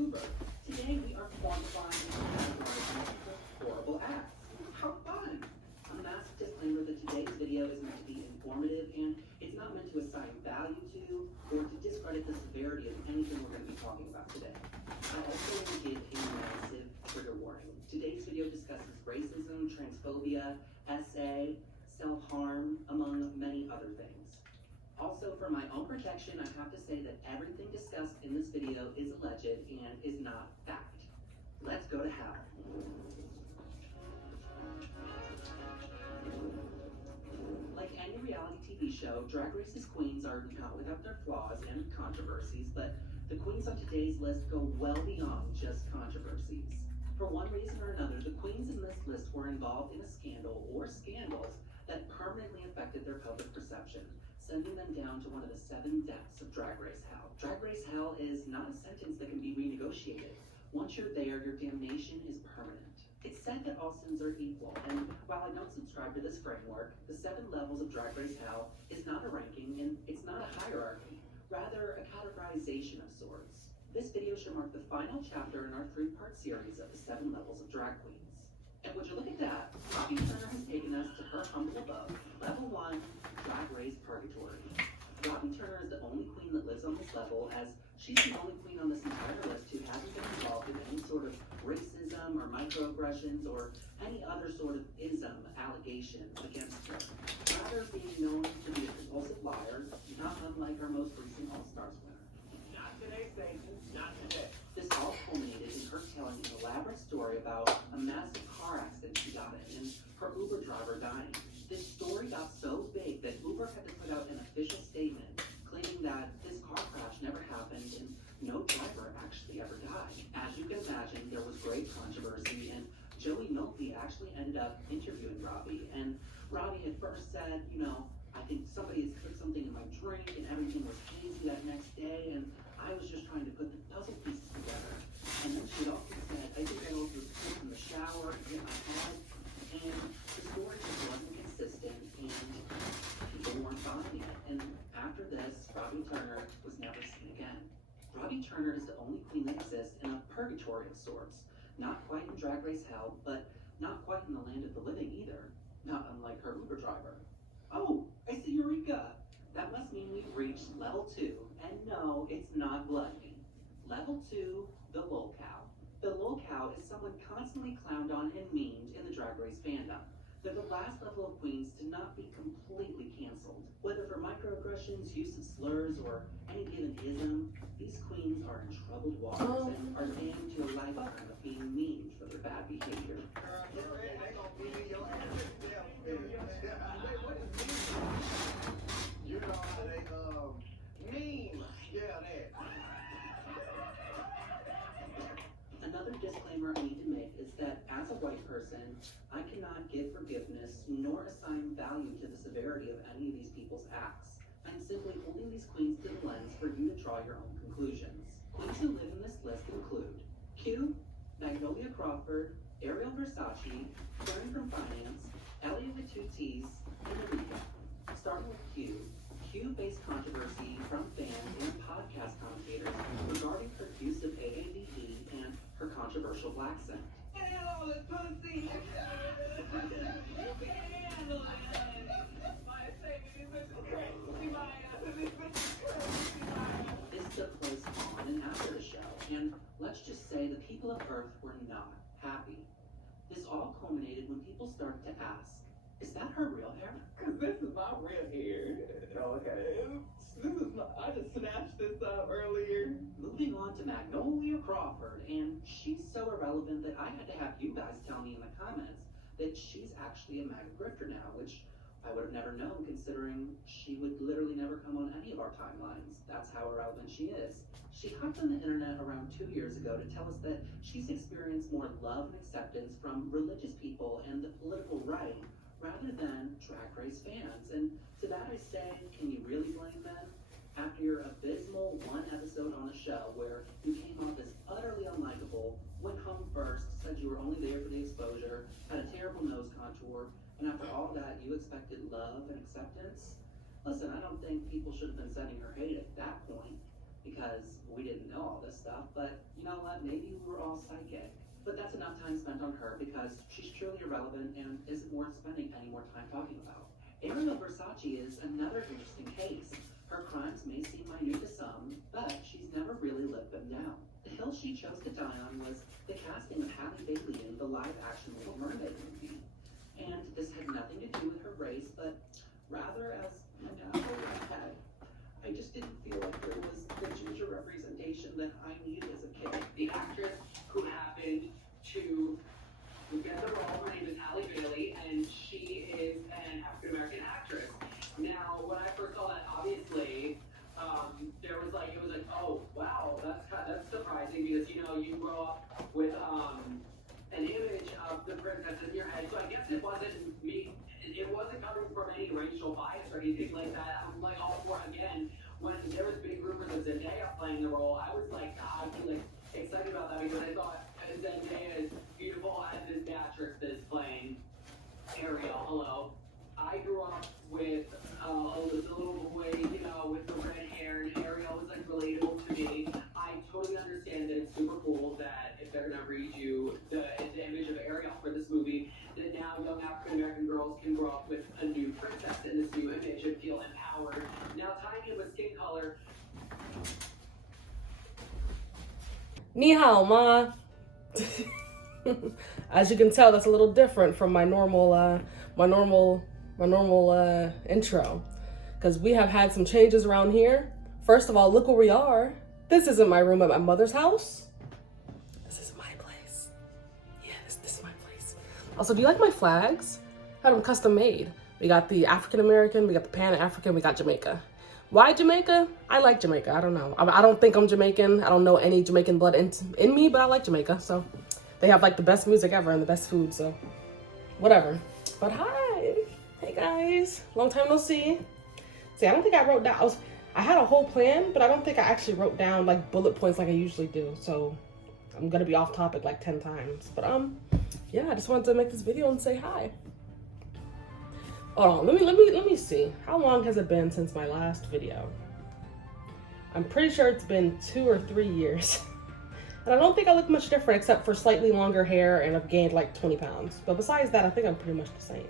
Uber. Today we are quantifying horrible acts. How fun! A massive disclaimer that today's video is meant to be informative and it's not meant to assign value to or to discredit the severity of anything we're going to be talking about today. I also want to give a massive trigger warning. Today's video discusses racism, transphobia, SA, self-harm, among many other things. Also, for my own protection, I have to say that everything discussed in this video is alleged and is not fact. Let's go to hell. Like any reality TV show, Drag Race's queens are not without their flaws and controversies, but the queens on today's list go well beyond just controversies. For one reason or another, the queens in this list were involved in a scandal or scandals that permanently affected their public perception, sending them down to one of the 7 depths of Drag Race hell. Drag Race hell is not a sentence that can be renegotiated. Once you're there, your damnation is permanent. It's said that all sins are equal, and while I don't subscribe to this framework, the 7 levels of Drag Race hell is not a ranking and it's not a hierarchy, rather a categorization of sorts. This video should mark the final chapter in our 3-part series of the 7 levels of drag queens. And would you look at that, Robbie Turner has taken us to her humble abode, level 1, Drag Race Purgatory. Robbie Turner is the only queen that lives on this level, as she's the only queen on this entire list who hasn't been involved in any sort of racism or microaggressions or any other sort of ism allegation against her. Rather being known to be a compulsive liar, not unlike our most recent All-Stars winner. Not today, Satan, not today. This all culminated in her telling an elaborate story about a massive car accident she got in and her Uber driver dying. This story got so big that Uber had to put out an official statement claiming that this car crash never happened and no driver actually ever died. As you can imagine, there was great controversy, and Joey Nolte actually ended up interviewing Robbie. And Robbie at first said, I think somebody has put something in my drink and everything was hazy that next day, and I was just trying to put the puzzle pieces together. And then she also said, I think I also was in the shower and hit my head, and the story just wasn't consistent, and people weren't buying it. And after this, Robbie Turner was never seen again. Robbie Turner is the only queen that exists in a purgatory of sorts. Not quite in Drag Race hell, but not quite in the land of the living either. Not unlike her Uber driver. Oh, I see Eureka! That must mean we've reached level 2, and no, it's not gluttony. Level 2, the lolcow. The lolcow is someone constantly clowned on and memed in the Drag Race fandom. They're the last level of queens to not be completely canceled. Whether for microaggressions, use of slurs, or any given ism, these queens are in troubled waters and are damned to a lifetime of being memed for their bad behavior. You know how they meme. Yeah, that. Another disclaimer I need to make is that as a white person, I cannot give forgiveness nor assign value to the severity of any of these people's acts. I'm simply holding these queens to the lens for you to draw your own conclusions. Queens who live in this list include Q, Magnolia Crawford, Ariel Versace, Karen from Finance, Ellie with 2 T's, and Eureka. Starting with Q, Q faced controversy from fans and podcast commentators regarding her use of AAVE and her controversial black scent. This took place on and after the show, and let's just say the people of Earth were not happy. This all culminated when people started to ask, is that her real hair? Cause this is my real hair. Oh, okay. I just snatched this up earlier. Moving on to Magnolia Crawford, and she's so irrelevant that I had to have you guys tell me in the comments that she's actually a MAGA grifter now, which I would have never known considering she would literally never come on any of our timelines. That's how irrelevant she is. She hopped on the internet around 2 years ago to tell us that she's experienced more love and acceptance from religious people and the political right rather than Drag Race fans. And to that I say, can you really blame them? After your abysmal 1 episode on the show where you came off as utterly unlikable, went home first, said you were only there for the exposure, had a terrible nose contour, and after all that you expected love and acceptance? Listen, I don't think people should have been sending her hate at that point because we didn't know all this stuff, but you know what, maybe we were all psychic. But that's enough time spent on her because she's truly irrelevant and isn't worth spending any more time talking about. Ariel Versace is another interesting case. Her crimes may seem minute to some, but she's never really lived them down. The hill she chose to die on was the casting of Halle Bailey in the live-action Little Mermaid movie. And this had nothing to do with her race, but rather as an Afro-redhead. I just didn't feel like there was the ginger representation that I needed as a kid. The actress who happened to get the role, her name is Halle Bailey, and she is an African-American actress. Now, when I first saw that, obviously, it was like, oh, wow, that's surprising because, you grow up with an image of the princess in your head. So I guess it wasn't coming from any racial bias or anything like that. I'm like all for it again. When there was big rumors of Zendaya playing the role, I was like, excited about that because I thought Zendaya is beautiful as is Beatrix is playing Ariel. Hello. I grew up with the little boy, with the red hair, and Ariel was like relatable to me. I totally understand that it's super cool that if they're gonna read you the image of Ariel for this movie, that now young African American girls can grow up with a new princess in this new image and feel empowered. Now tying in with skin color. Ni hao, ma. As you can tell, that's a little different from my normal intro, because we have had some changes around here. First of all, look where we are. This isn't my room at my mother's house. This is my place. Yeah, this is my place. Also, do you like my flags? I had them custom made. We got the African American, we got the Pan African, we got Jamaica. Why Jamaica? I like Jamaica. I don't know. I don't think I'm Jamaican. I don't know any Jamaican blood in me, but I like Jamaica. So they have like the best music ever and the best food. So whatever. But hi. Hey guys. Long time no see. See, I don't think I wrote down. I had a whole plan, but I don't think I actually wrote down like bullet points like I usually do. So I'm gonna be off topic like 10 times. But yeah, I just wanted to make this video and say hi. Hold on, let me see. How long has it been since my last video? I'm pretty sure it's been 2 or 3 years. And I don't think I look much different except for slightly longer hair and I've gained like 20 pounds. But besides that, I think I'm pretty much the same.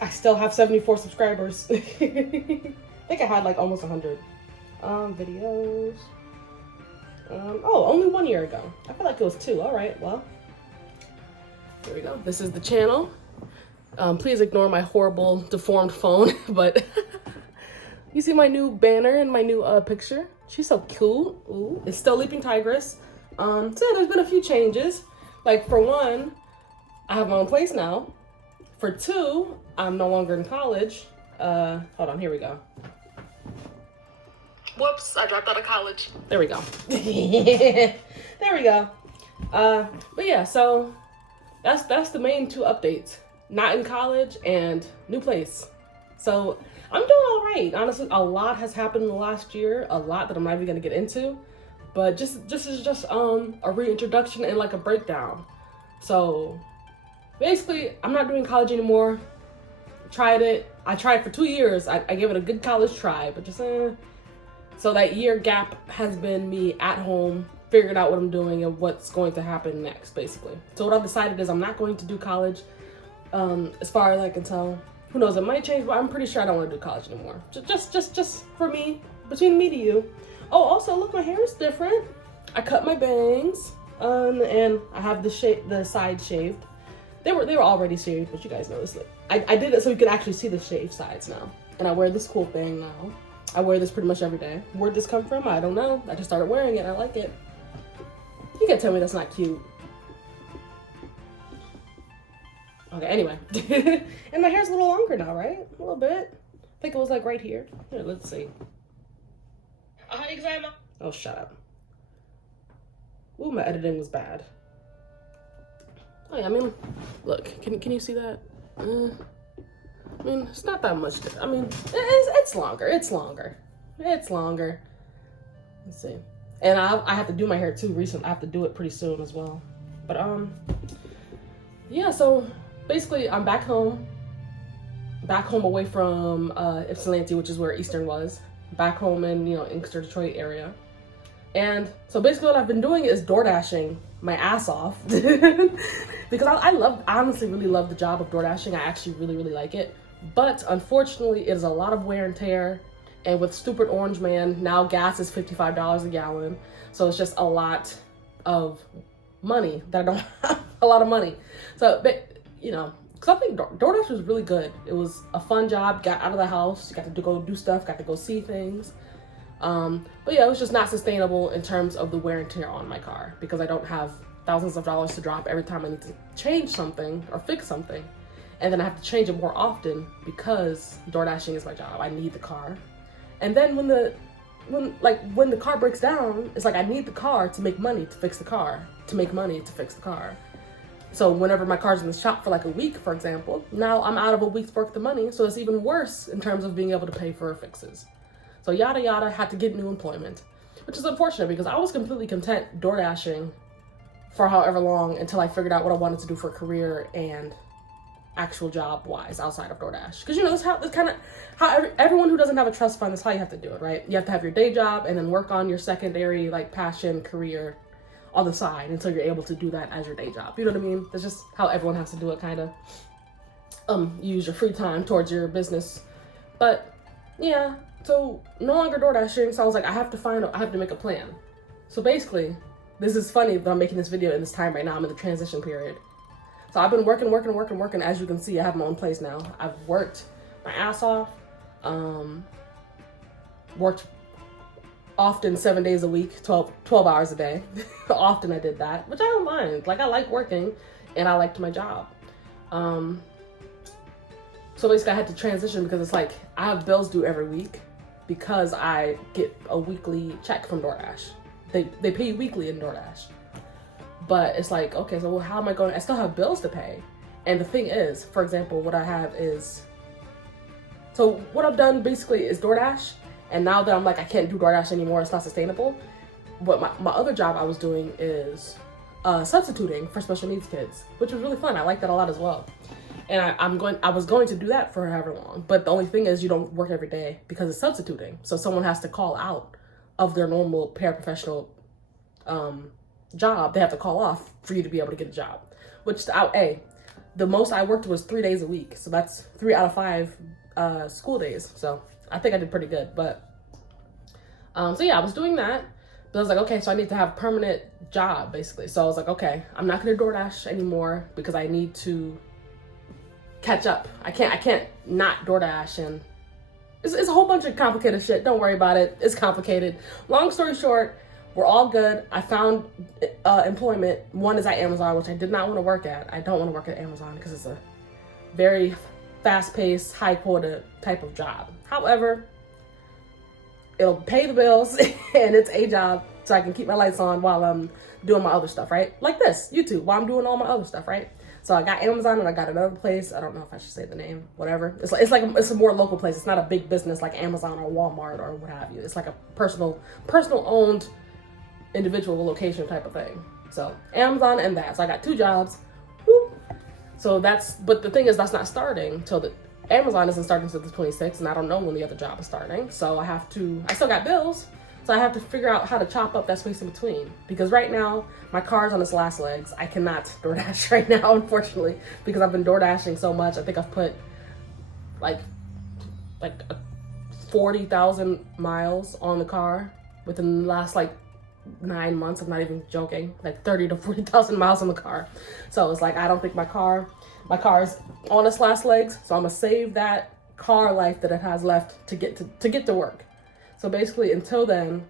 I still have 74 subscribers. I think I had like almost 100. Videos. Oh, only 1 year ago. I feel like it was 2. All right, well. There we go. This is the channel. Please ignore my horrible deformed phone, but you see my new banner and my new picture. She's so cute. Ooh, it's still Leaping Tigress. So yeah, there's been a few changes. Like for one, I have my own place now. For two, I'm no longer in college. Hold on, here we go. Whoops, I dropped out of college. There we go. There we go. But yeah, so that's the main 2 updates. Not in college and new place. So I'm doing all right. Honestly, a lot has happened in the last year. A lot that I'm not even gonna get into. But this is just a reintroduction and like a breakdown. So basically, I'm not doing college anymore. Tried it. I tried for 2 years. I gave it a good college try, but just So that year gap has been me at home, figuring out what I'm doing and what's going to happen next, basically. So what I've decided is I'm not going to do college. As far as I can tell, who knows, it might change, but I'm pretty sure I don't want to do college anymore. Just for me, between me to you. Oh, also, look, my hair is different. I cut my bangs, and I have the side shaved. They were already shaved, but you guys know this. I did it so you could actually see the shaved sides now. And I wear this cool bang now. I wear this pretty much every day. Where'd this come from? I don't know. I just started wearing it. I like it. You can't tell me that's not cute. Okay, anyway. And my hair's a little longer now, right? A little bit. I think it was like right here. Here, let's see. Oh, shut up. Ooh, my editing was bad. Oh yeah, I mean, look, can you see that? I mean, it's not that much. I mean, it's longer. It's longer. It's longer. Let's see. And I have to do my hair too recently. I have to do it pretty soon as well. But yeah. So basically, I'm back home away from Ypsilanti, which is where Eastern was. Back home in Inkster, Detroit area. And so basically, what I've been doing is door dashing my ass off because I honestly really love the job of door dashing. I actually really like it. But unfortunately, it is a lot of wear and tear. And with stupid Orange Man, now gas is $55 a gallon. So it's just a lot of money that I don't have. A lot of money. So, but, because I think DoorDash was really good. It was a fun job. Got out of the house. Got to go do stuff. Got to go see things. But yeah, it was just not sustainable in terms of the wear and tear on my car. Because I don't have thousands of dollars to drop every time I need to change something or fix something. And then I have to change it more often because door dashing is my job. I need the car. And then when the car breaks down, it's like I need the car to make money to fix the car, to make money to fix the car. So whenever my car's in the shop for like a week, for example, now I'm out of a week's worth of money. So it's even worse in terms of being able to pay for fixes. So yada yada, had to get new employment, which is unfortunate because I was completely content door dashing for however long until I figured out what I wanted to do for a career and actual job wise outside of DoorDash. Because that's kind of how everyone who doesn't have a trust fund, that's how you have to do it, right? You have to have your day job and then work on your secondary like passion career on the side until you're able to do that as your day job. You know what I mean? That's just how everyone has to do it, kind of. Use your free time towards your business. But yeah, so no longer door dashing. So I was like, I have to make a plan. So basically, this is funny that I'm making this video in this time right now. I'm in the transition period. So I've been working. As you can see, I have my own place now. I've worked my ass off. Worked often 7 days a week, 12 hours a day. Often I did that, which I don't mind. Like, I like working and I liked my job. So basically I had to transition because it's like I have bills due every week because I get a weekly check from DoorDash. They pay you weekly in DoorDash. But it's like, okay, so how am I going? I still have bills to pay. And the thing is, for example, what I have is, so what I've done basically is DoorDash. And now that I'm like, I can't do DoorDash anymore, it's not sustainable. But my other job I was doing is substituting for special needs kids, which was really fun. I like that a lot as well. And I was going to do that for however long. But the only thing is you don't work every day because it's substituting. So someone has to call out of their normal paraprofessional job. They have to call off for you to be able to get a job. Which, the most I worked was 3 days a week. So that's 3 out of 5 school days. So I think I did pretty good. But, so yeah, I was doing that. But I was like, okay, so I need to have a permanent job, basically. So I was like, okay, I'm not going to DoorDash anymore because I need to catch up. I can't not DoorDash, and it's a whole bunch of complicated shit. Don't worry about it. It's complicated. Long story short, we're all good. I found employment. One is at Amazon, which I did not want to work at. I don't want to work at Amazon because it's a very fast-paced, high-quota type of job. However, it'll pay the bills and it's a job so I can keep my lights on while I'm doing my other stuff, right? Like this, YouTube, while I'm doing all my other stuff, right? So I got Amazon and I got another place. I don't know if I should say the name, whatever. It's a more local place. It's not a big business like Amazon or Walmart or what have you. It's like a personal owned individual location type of thing. So Amazon and that. So I got 2 jobs. Whoop. So but the thing is that's not starting till Amazon isn't starting until the 26th, and I don't know when the other job is starting. So I still got bills. So I have to figure out how to chop up that space in between. Because right now, my car's on its last legs. I cannot DoorDash right now, unfortunately, because I've been DoorDashing so much. I think I've put like 40,000 miles on the car within the last 9 months. I'm not even joking. 30 to 40,000 miles on the car. So it's like, I don't think my car is on its last legs. So I'm gonna save that car life that it has left to get to work. So basically, until then,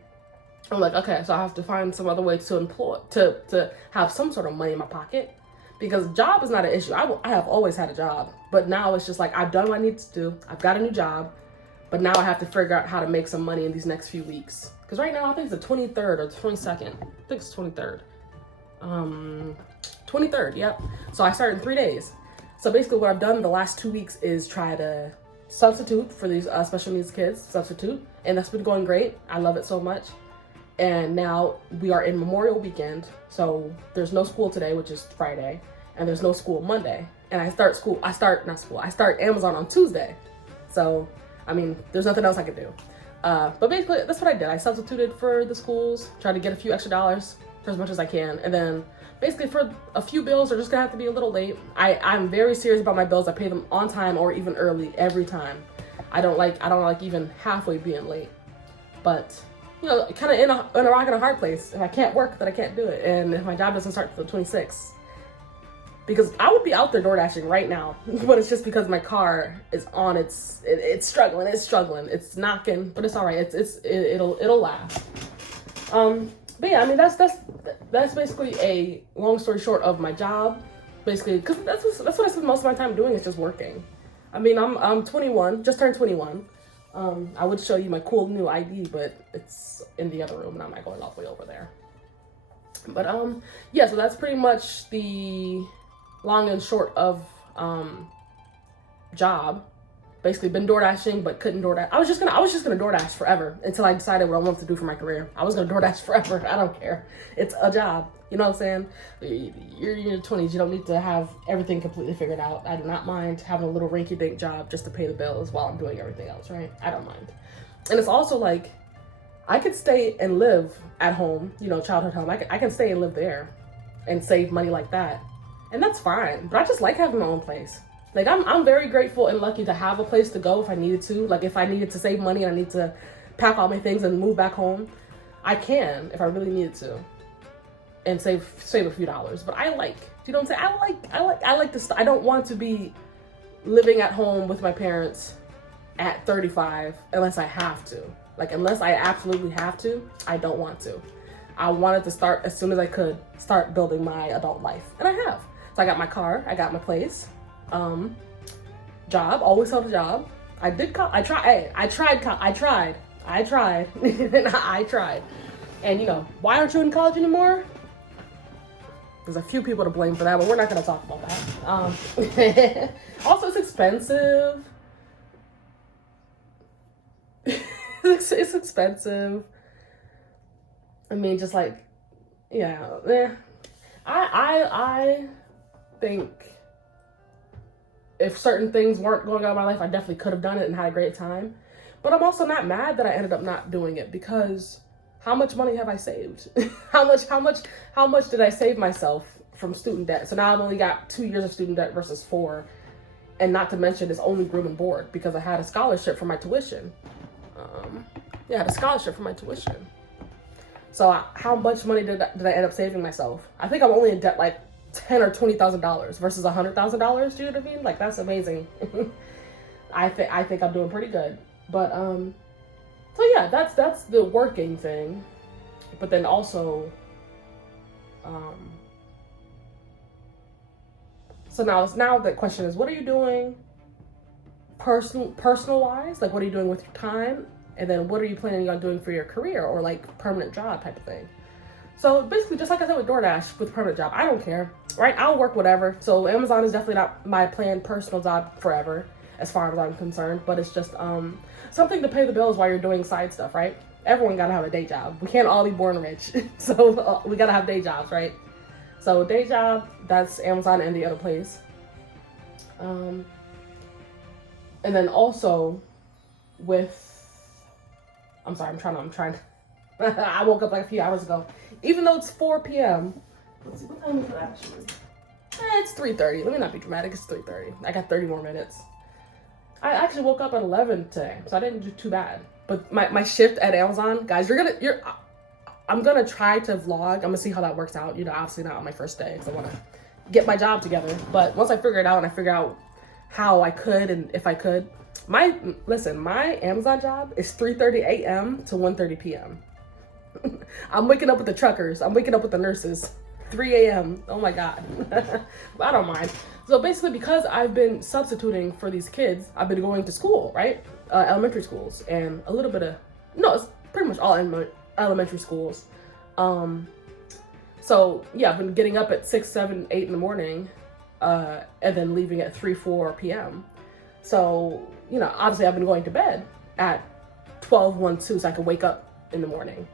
I'm like, okay, so I have to find some other way to have some sort of money in my pocket, because job is not an issue. I have always had a job, but now it's just like, I've done what I need to do. I've got a new job, but now I have to figure out how to make some money in these next few weeks. Because right now, I think it's the 23rd or the 22nd. I think it's 23rd. 23rd, yep. So I start in 3 days. So basically what I've done the last 2 weeks is try to substitute for these special needs kids, and that's been going great. I love it so much. And now we are in Memorial Weekend, so there's no school today, which is Friday, and there's no school Monday. And I start Amazon on Tuesday. So, I mean, there's nothing else I could do. But basically, that's what I did. I substituted for the schools, tried to get a few extra dollars for as much as I can, and then basically for a few bills are just gonna have to be a little late. I'm very serious about my bills. I pay them on time or even early every time. I don't like even halfway being late. But kind of in a rock and a hard place. If I can't work, then I can't do it. And if my job doesn't start till the 26th, because I would be out there DoorDashing right now, but it's just because my car is on it's struggling. It's knocking, but it's all right. It'll last. But yeah, I mean that's basically a long story short of my job. Basically, because that's what I spend most of my time doing, is just working. I mean, I'm 21, just turned 21. I would show you my cool new ID, but it's in the other room and I'm not going all the way over there. But yeah, so that's pretty much the long and short of job. Basically been DoorDashing, but couldn't DoorDash. I was just gonna DoorDash forever until I decided what I wanted to do for my career. I was gonna DoorDash forever. I don't care. It's a job. You know what I'm saying? You're in your 20s. You don't need to have everything completely figured out. I do not mind having a little rinky-dink job just to pay the bills while I'm doing everything else, right? I don't mind. And it's also like, I could stay and live at home, childhood home. I can stay and live there and save money like that. And that's fine. But I just like having my own place. Like, I'm very grateful and lucky to have a place to go if I needed to. Like, if I needed to save money and I need to pack all my things and move back home, I can if I really needed to, and save a few dollars. But I like, you know what I'm saying? I like this. I don't want to be living at home with my parents at 35 unless I have to. Like, unless I absolutely have to, I don't want to. I wanted to start as soon as I could start building my adult life, and I have. So I got my car, I got my place. job. Always held a job. I tried. And I tried. And you know, why aren't you in college anymore? There's a few people to blame for that, but we're not going to talk about that. Also, it's expensive. It's expensive. I mean, just like, yeah. I think if certain things weren't going on in my life, I definitely could have done it and had a great time. But I'm also not mad that I ended up not doing it, because how much money have I saved? How much did I save myself from student debt? So now I've only got 2 years of student debt versus 4. And not to mention it's only room and board because I had a scholarship for my tuition. I had a scholarship for my tuition. So how much money did I end up saving myself? I think I'm only in debt like $10,000 or $20,000 versus $100,000. Do you know what I mean? Like, that's amazing. I think I'm doing pretty good. But so yeah, that's the working thing. But then also, so now the question is, what are you doing personal wise? Like, what are you doing with your time? And then what are you planning on doing for your career or like permanent job type of thing? So basically, just like I said with DoorDash, with permanent job, I don't care, right? I'll work whatever. So Amazon is definitely not my planned personal job forever, as far as I'm concerned. But it's just something to pay the bills while you're doing side stuff, right? Everyone gotta have a day job. We can't all be born rich, so we gotta have day jobs, right? So day job, that's Amazon and the other place. And then also with, I'm trying. I woke up like a few hours ago. Even though it's 4 p.m. Let's see, what time is it actually? It's 3:30. Let me not be dramatic. It's 3:30. I got 30 more minutes. I actually woke up at 11 today, so I didn't do too bad. But my shift at Amazon, guys, I'm gonna try to vlog. I'm gonna see how that works out. You know, obviously not on my first day, because I want to get my job together. But once I figure it out and I figure out how I could and if I could, my Amazon job is 3:30 a.m. to 1:30 p.m. I'm waking up with the truckers. I'm waking up with the nurses. 3 a.m. Oh my God. But I don't mind. So basically, because I've been substituting for these kids, I've been going to school, right? Elementary schools and a little bit of, no, it's pretty much all elementary schools. So yeah, I've been getting up at 6, 7, 8 in the morning, and then leaving at 3, 4 p.m. So, you know, obviously I've been going to bed at 12, 1, 2, so I can wake up in the morning.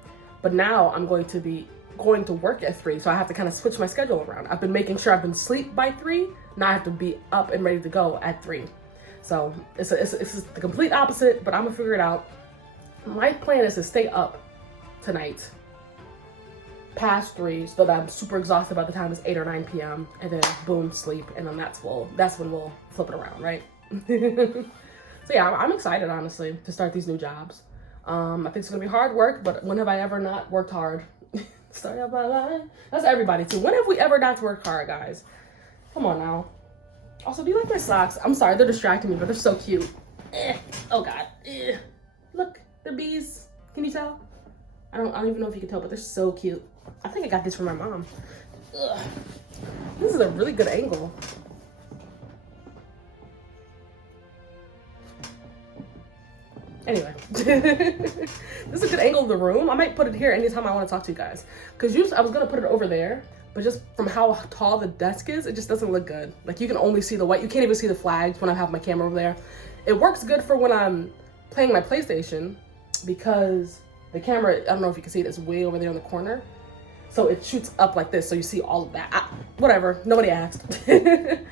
But now I'm going to work at 3, so I have to kind of switch my schedule around. I've been making sure I've been asleep by 3. Now I have to be up and ready to go at 3. So it's the complete opposite, but I'm gonna figure it out. My plan is to stay up tonight past 3, so that I'm super exhausted by the time it's 8 or 9 p.m. and then boom, sleep, and then that's when we'll flip it around, right? So yeah, I'm excited, honestly, to start these new jobs. I think it's gonna be hard work, but when have I ever not worked hard? Start out my life. That's everybody too. When have we ever not worked hard, guys? Come on now. Also, do you like my socks? I'm sorry, they're distracting me, but they're so cute. Oh God. Look, they're bees. Can you tell? I don't even know if you can tell, but they're so cute. I think I got this from my mom. Ugh. This is a really good angle. Anyway, this is a good angle of the room. I might put it here anytime I want to talk to you guys. Because usually I was going to put it over there, but just from how tall the desk is, it just doesn't look good. Like, you can only see the white. You can't even see the flags when I have my camera over there. It works good for when I'm playing my PlayStation, because the camera, I don't know if you can see it, it's way over there in the corner. So it shoots up like this, so you see all of that. Whatever, nobody asked. But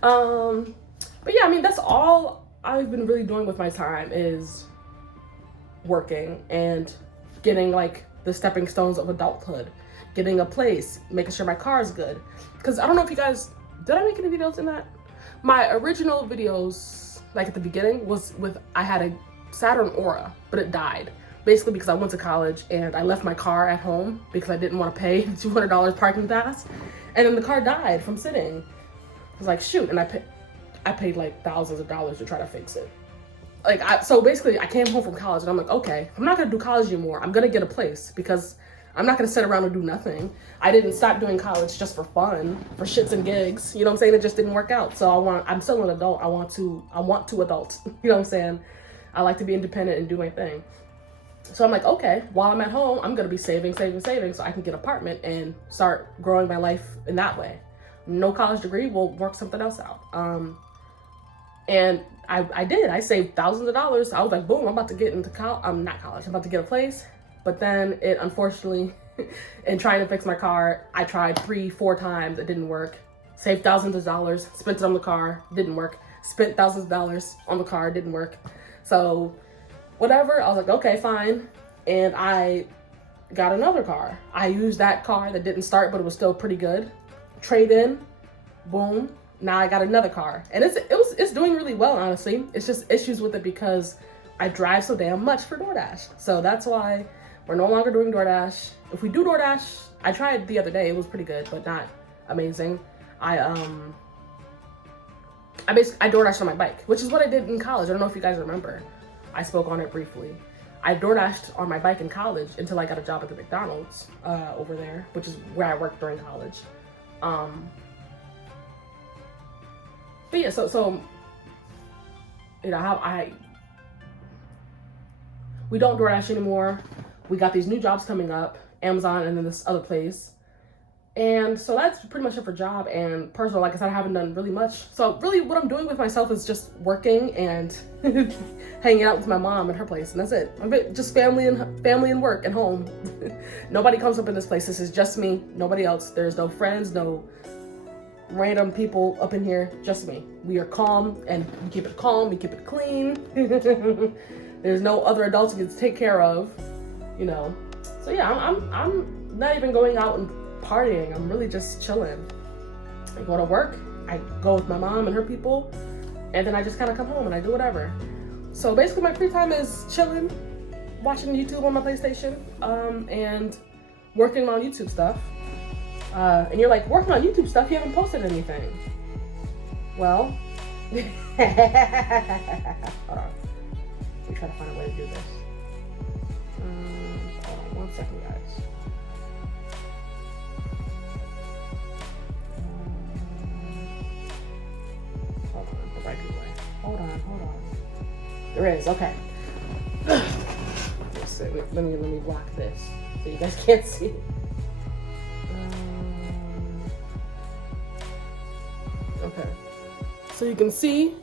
yeah, I mean, that's all I've been really doing with my time, is working and getting like the stepping stones of adulthood, getting a place, making sure my car is good. Because I don't know if you guys, did I make any videos in that? My original videos, like at the beginning, was with, I had a Saturn Aura, but it died. Basically because I went to college and I left my car at home because I didn't want to pay $200 parking pass. And then the car died from sitting. I was like, shoot, and I paid like thousands of dollars to try to fix it. Like, so basically I came home from college and I'm like, okay, I'm not gonna do college anymore. I'm gonna get a place, because I'm not gonna sit around and do nothing. I didn't stop doing college just for fun, for shits and gigs. You know what I'm saying? It just didn't work out. So I'm still an adult. I want to adult. You know what I'm saying? I like to be independent and do my thing. So I'm like, okay, while I'm at home, I'm gonna be saving so I can get an apartment and start growing my life in that way. No college degree, we'll work something else out. And I did. I saved thousands of dollars. I was like, boom, I'm about to get into not college. I'm about to get a place. But then it unfortunately, in trying to fix my car, I tried 3-4 times. It didn't work. Saved thousands of dollars. Spent it on the car. Didn't work. Spent thousands of dollars on the car. Didn't work. So whatever. I was like, okay, fine. And I got another car. I used that car that didn't start, but it was still pretty good. Trade in. Boom. Now I got another car, and it's doing really well, honestly. It's just issues with it because I drive so damn much for DoorDash. So that's why we're no longer doing DoorDash. If we do DoorDash, I tried the other day. It was pretty good, but not amazing. I DoorDashed on my bike, which is what I did in college. I don't know if you guys remember. I spoke on it briefly. I DoorDashed on my bike in college until I got a job at the McDonald's over there, which is where I worked during college. But yeah, so you know, we don't DoorDash anymore. We got these new jobs coming up, Amazon and then this other place. And so that's pretty much it for job and personal. Like I said, I haven't done really much. So really what I'm doing with myself is just working and hanging out with my mom at her place. And that's it. I'm just family and work and home. Nobody comes up in this place. This is just me, nobody else. There's no friends, no random people up in here, just me. We are calm and we keep it calm, we keep it clean. There's no other adults to take care of, you know. So yeah, I'm not even going out and partying. I'm really just chilling. I go to work, I go with my mom and her people, and then I just kind of come home and I do whatever. So basically my free time is chilling, watching YouTube on my PlayStation, and working on YouTube stuff. And you're like, working on YouTube stuff, you haven't posted anything. Well, hold on. Let me try to find a way to do this. Hold on 1 second, guys. Hold on, the right way. Hold on. There is, okay. Let me block this so you guys can't see it. Okay, so you can see,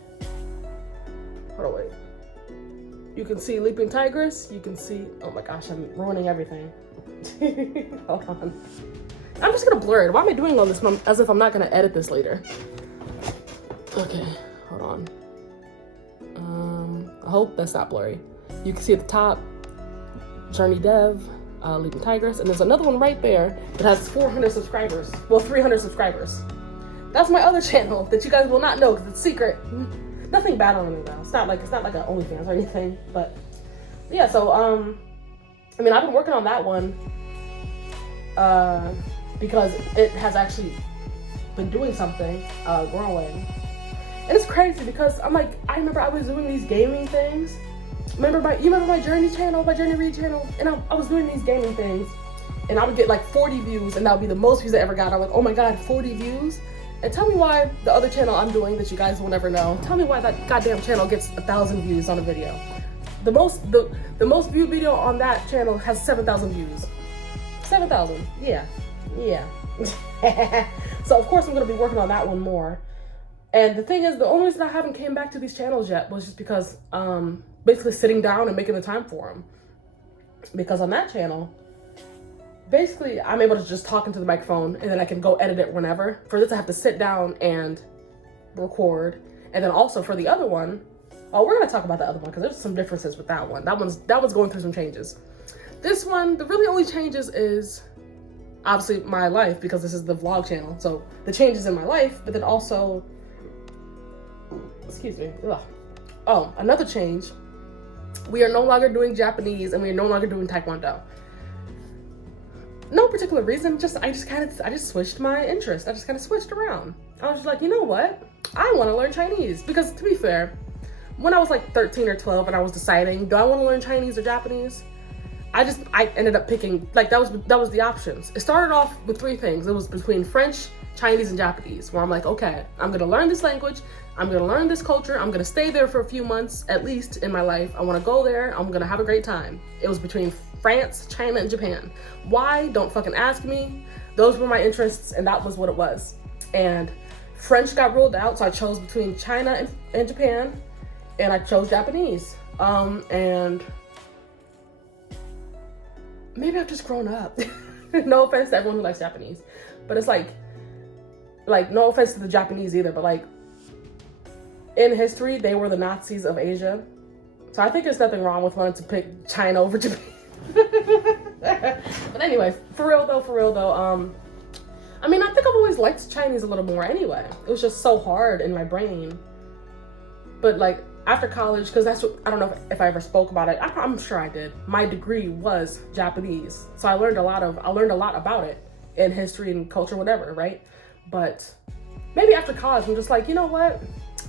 hold on, wait. You can see Leaping Tigress, you can see, oh my gosh, I'm ruining everything. Hold on. I'm just gonna blur it. Why am I doing all this as if I'm not gonna edit this later? Okay, hold on. I hope that's not blurry. You can see at the top, Journey Dev, Leaping Tigress, and there's another one right there that has 400 subscribers. Well, 300 subscribers. That's my other channel that you guys will not know because it's secret. Nothing bad on it though. It's not like an OnlyFans or anything. But yeah, so I mean, I've been working on that one because it has actually been doing something, growing. And it's crazy because I'm like, I remember I was doing these gaming things. You remember my Journey channel, my Journey Read channel, and I was doing these gaming things, and I would get like 40 views, and that would be the most views I ever got. I'm like, oh my god, 40 views. And tell me why the other channel I'm doing that you guys will never know, tell me why that goddamn channel gets 1,000 views on a video. The most viewed video on that channel has 7,000 views. 7,000, yeah. So of course I'm gonna be working on that one more. And the thing is, the only reason I haven't came back to these channels yet was just because basically sitting down and making the time for them. Because on that channel, basically, I'm able to just talk into the microphone and then I can go edit it whenever. For this, I have to sit down and record. And then also for the other one, oh, we're gonna talk about the other one because there's some differences with that one. That one's going through some changes. This one, the really only changes is obviously my life because this is the vlog channel. So the changes in my life, but then also, excuse me. Ugh. Oh, another change. We are no longer doing Japanese and we are no longer doing Taekwondo. No particular reason, I just switched my interest. I just kind of switched around. I was just like, you know what? I want to learn Chinese because to be fair, when I was like 13 or 12 and I was deciding, do I want to learn Chinese or Japanese? I ended up picking, like, that was the options. It started off with 3 things. It was between French, Chinese, and Japanese, where I'm like, okay, I'm gonna learn this language, I'm gonna learn this culture, I'm gonna stay there for a few months at least in my life. I wanna go there, I'm gonna have a great time. It was between France, China, and Japan. Why? Don't fucking ask me. Those were my interests, and that was what it was. And French got ruled out, so I chose between China and Japan, and I chose Japanese. And maybe I've just grown up. No offense to everyone who likes Japanese, but it's like no offense to the Japanese either, but like in history, they were the Nazis of Asia. So I think there's nothing wrong with wanting to pick China over Japan. But anyway, for real though, I mean, I think I've always liked Chinese a little more anyway. It was just so hard in my brain. But like after college, because that's what, I don't know if I ever spoke about it. I'm sure I did. My degree was Japanese. So I learned a lot about it in history and culture, whatever, right? But maybe after college, I'm just like, you know what?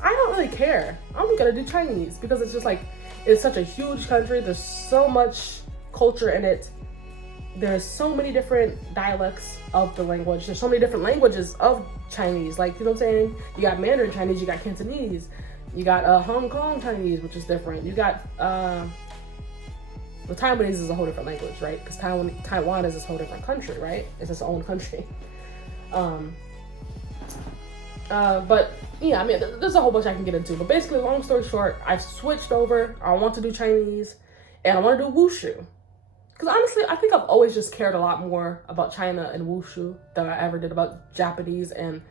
I don't really care. I'm gonna do Chinese because it's just like, it's such a huge country. There's so much culture in it. There's so many different dialects of the language. There's so many different languages of Chinese. Like, you know what I'm saying? You got Mandarin Chinese, you got Cantonese, you got Hong Kong Chinese, which is different. You got, the Taiwanese is a whole different language, right? Because Taiwan is this whole different country, right? It's its own country. But yeah, I mean, there's a whole bunch I can get into. But basically, long story short, I've switched over. I want to do Chinese, and I want to do Wushu. Because honestly, I think I've always just cared a lot more about China and Wushu than I ever did about Japanese and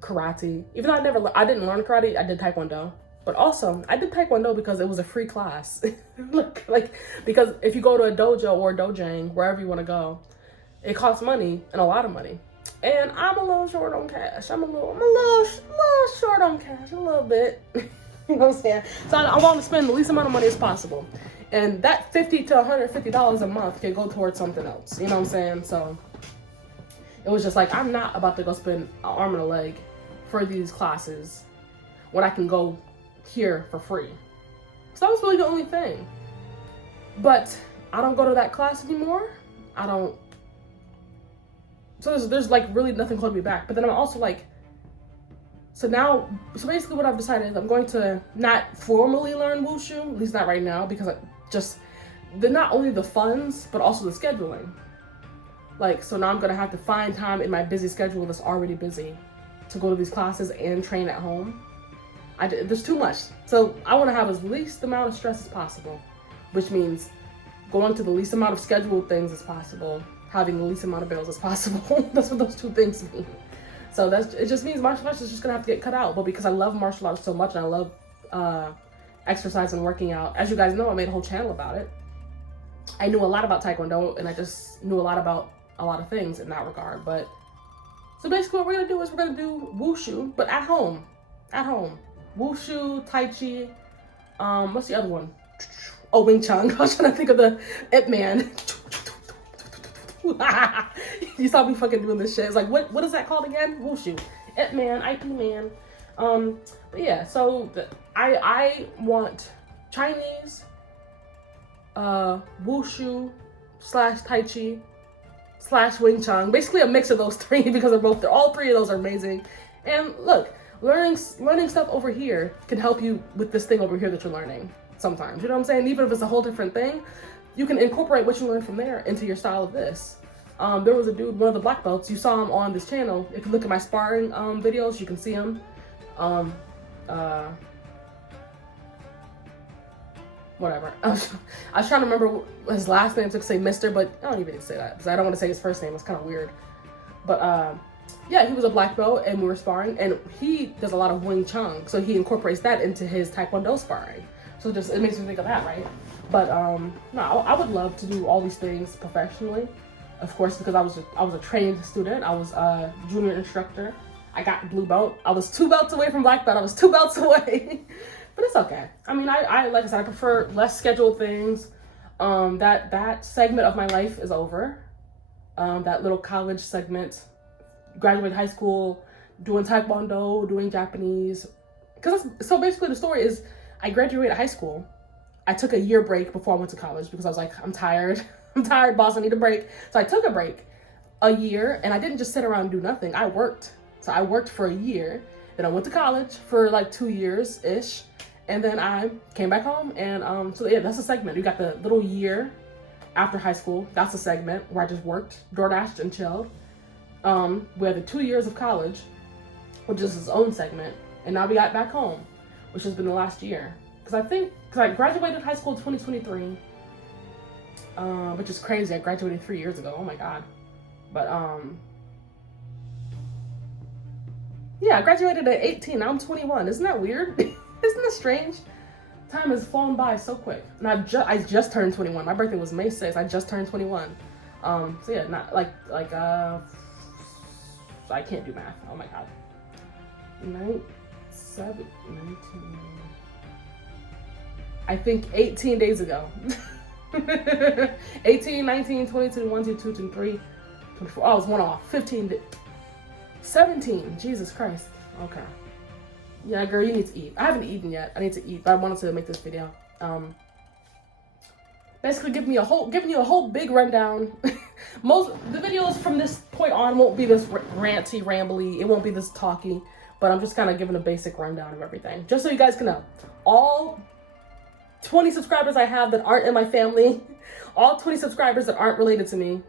karate. Even though I didn't learn karate, I did Taekwondo. But also, I did Taekwondo because it was a free class. Because if you go to a dojo or a dojang, wherever you want to go, it costs money, and a lot of money. And I'm a little short on cash. I'm a little short on cash, a little bit. You know what I'm saying? So I want to spend the least amount of money as possible. And that $50 to $150 a month can go towards something else. You know what I'm saying? So it was just like, I'm not about to go spend an arm and a leg for these classes when I can go here for free. So that was really the only thing. But I don't go to that class anymore. I don't. So there's like really nothing holding me back. But then I'm also like, so basically what I've decided is I'm going to not formally learn Wushu, at least not right now, because they're not only the funds, but also the scheduling. Like, so now I'm gonna have to find time in my busy schedule that's already busy to go to these classes and train at home. There's too much. So I wanna have as least amount of stress as possible, which means going to the least amount of scheduled things as possible, having the least amount of bills as possible. That's what those two things mean. So it just means martial arts is just gonna have to get cut out. But because I love martial arts so much and I love exercise and working out, as you guys know, I made a whole channel about it. I knew a lot about Taekwondo, and I just knew a lot about a lot of things in that regard. But so basically what we're gonna do is we're gonna do Wushu, but at home. Wushu, Tai Chi, what's the other one? Oh, Wing Chun. I was trying to think of the Ip Man. You saw me fucking doing this shit. It's like, what is that called again? Wushu. Ip Man, IP Man. But yeah, so I want Chinese, Wushu / Tai Chi / Wing Chun. Basically a mix of those three because all three of those are amazing. And look, learning stuff over here can help you with this thing over here that you're learning sometimes. You know what I'm saying? Even if it's a whole different thing, you can incorporate what you learned from there into your style of this. There was a dude, one of the black belts, you saw him on this channel. If you look at my sparring videos, you can see him. Whatever. I was trying to remember his last name, so I could say Mr., but I don't even need to say that because I don't want to say his first name. It's kind of weird. But yeah, he was a black belt and we were sparring, and he does a lot of Wing Chun, so he incorporates that into his Taekwondo sparring. So it makes me think of that, right? But no, I would love to do all these things professionally, of course, because I was a trained student. I was a junior instructor. I got blue belt. I was 2 belts away from black belt. I was 2 belts away. But it's okay. I mean, I like I said, I prefer less scheduled things. That segment of my life is over. That little college segment, graduated high school, doing Taekwondo, doing Japanese. So basically the story is I graduated high school. I took a year break before I went to college because I was like, I'm tired. I'm tired, boss. I need a break. So I took a break, a year, and I didn't just sit around and do nothing. I worked. So I worked for a year. Then I went to college for like 2 years-ish. And then I came back home. And so yeah, that's a segment. You got the little year after high school. That's a segment where I just worked, DoorDashed, and chilled. We had the 2 years of college, which is its own segment. And now we got back home, which has been the last year. Because I graduated high school in 2023, which is crazy. I graduated 3 years ago. Oh my God. But, yeah, I graduated at 18. Now I'm 21. Isn't that weird? Isn't that strange? Time has flown by so quick. And I just turned 21. My birthday was May 6th. I just turned 21. So yeah, not I can't do math. Oh my God. 19. I think 18 days ago. 18, 19, 20, 21, 22, 23, 24. Oh, I was one off. 15. 17. Jesus Christ. Okay. Yeah, girl, you need to eat. I haven't eaten yet. I need to eat, but I wanted to make this video. Basically giving you a whole big rundown. The videos from this point on won't be this ranty, rambly. It won't be this talky, but I'm just kind of giving a basic rundown of everything, just so you guys can know. All 20 subscribers I have that aren't in my family, all 20 subscribers that aren't related to me,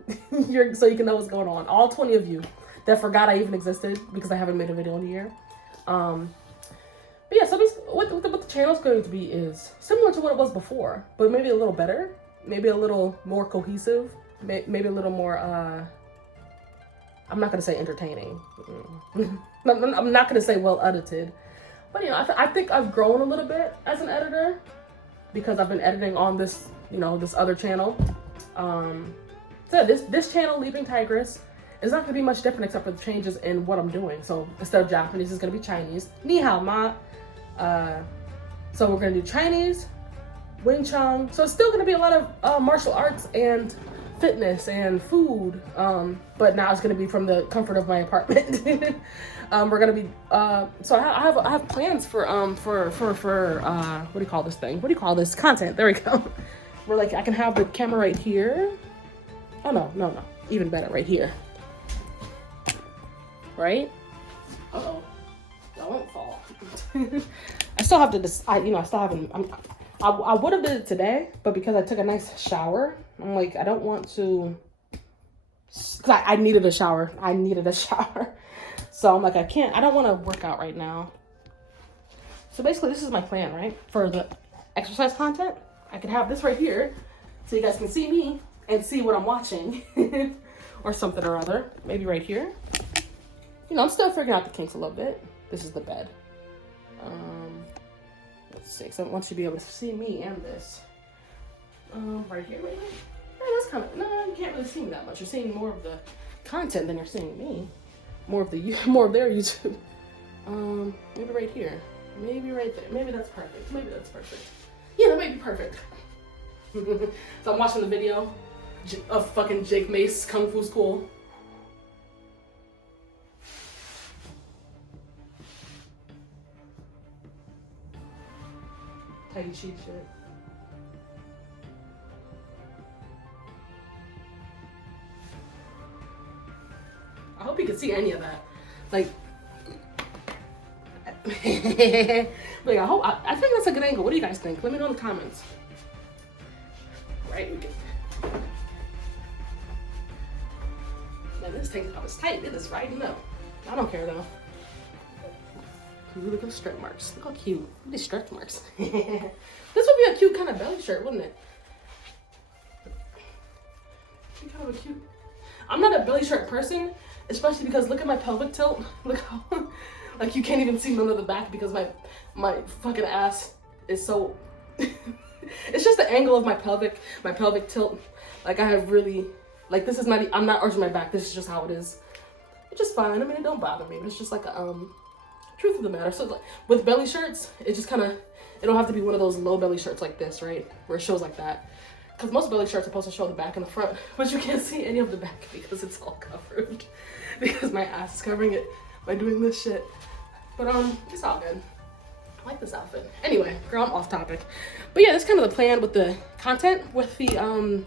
so you can know what's going on. All 20 of you that forgot I even existed because I haven't made a video in a year. But yeah, so what the channel's going to be is similar to what it was before, but maybe a little better, maybe a little more cohesive, maybe a little more, I'm not going to say entertaining. I'm not going to say well edited, but you know, I think I've grown a little bit as an editor because I've been editing on this, you know, this other channel. So this channel, Leaping Tigress, is not going to be much different except for the changes in what I'm doing. So instead of Japanese, it's going to be Chinese. Ni hao ma. So we're going to do Chinese, Wing Chun. So it's still going to be a lot of martial arts and fitness and food. But now it's going to be from the comfort of my apartment. We're going to be, so I have plans for what do you call this thing? What do you call this? Content. There we go. We're like, I can have the camera right here. Oh, no. Even better, right here. Right? Uh-oh. I won't fall. I still have to decide, you know, I still haven't, I would have did it today, but because I took a nice shower, I'm like, I don't want to, because I needed a shower. So I'm like, I don't want to work out right now. So basically this is my plan, right? For the exercise content, I can have this right here so you guys can see me and see what I'm watching or something or other. Maybe right here. You know, I'm still figuring out the kinks a little bit. This is the bed. Let's see. So I want you to be able to see me and this. Right here, maybe? Yeah, that's kind of, no, you can't really see me that much. You're seeing more of the content than you're seeing me. More of their YouTube. Maybe right here. Maybe right there. Maybe that's perfect. Yeah, that may be perfect. So I'm watching the video of fucking Jake Mace Kung Fu School. Tai Chi shit. I hope you can see any of that. Like, like I think that's a good angle. What do you guys think? Let me know in the comments. Right, we can. Man, this tank top is tight. It is riding up. I don't care though. Ooh, look at the stretch marks. Look how cute. Look at these stretch marks. This would be a cute kind of belly shirt, wouldn't it? Kind of a cute. I'm not a belly shirt person, especially because look at my pelvic tilt. Look how, like, you can't even see none of the back because my fucking ass is so. It's just the angle of my pelvic tilt. Like, I have really, like, this is not. I'm not arching my back. This is just how it is. It's just fine. I mean, it don't bother me. But it's just like a truth of the matter. So like, with belly shirts, it just kind of, it don't have to be one of those low belly shirts like this, right? Where it shows like that. Because most belly shirts are supposed to show the back and the front, but you can't see any of the back because it's all covered. Because my ass is covering it by doing this shit. But it's all good. like this outfit. Anyway, girl, I'm off topic. But yeah, that's kind of the plan with the content, with the,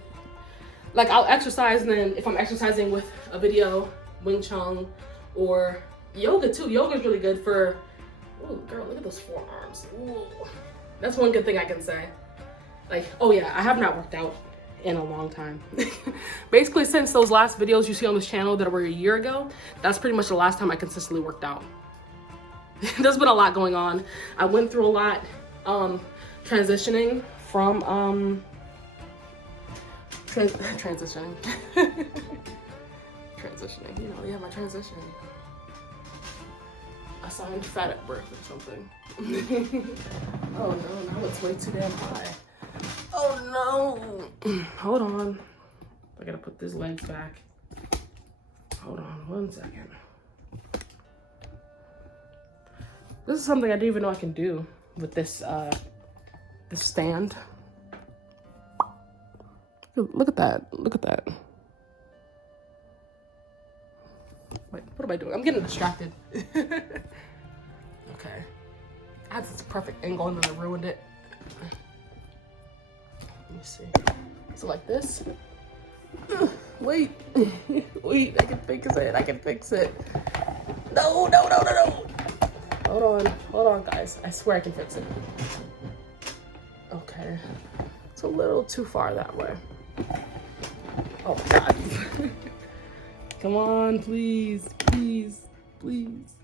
like I'll exercise, and then if I'm exercising with a video, Wing Chun, or yoga too. Yoga is really good for, oh girl, look at those forearms. Ooh. That's one good thing I can say. Like, oh yeah, I have not worked out in a long time. Basically, since those last videos you see on this channel that were a year ago, that's pretty much the last time I consistently worked out. There's been a lot going on. I went through a lot transitioning from transitioning. Transitioning, you know, yeah, my transition. Assigned fat at birth or something. Oh no, now it's way too damn high. Oh no. Hold on. I gotta put these legs back. Hold on 1 second. This is something I didn't even know I can do with this this stand. Look at that. Look at that. Wait, what am I doing? I'm getting distracted. Okay. I had this perfect angle and then I ruined it. Let me see. So like this. Wait. Wait, I can fix it. I can fix it. No, no, no, no, no. Hold on, guys. I swear I can fix it. Okay. It's a little too far that way. Oh my God. Come on, please, please, please.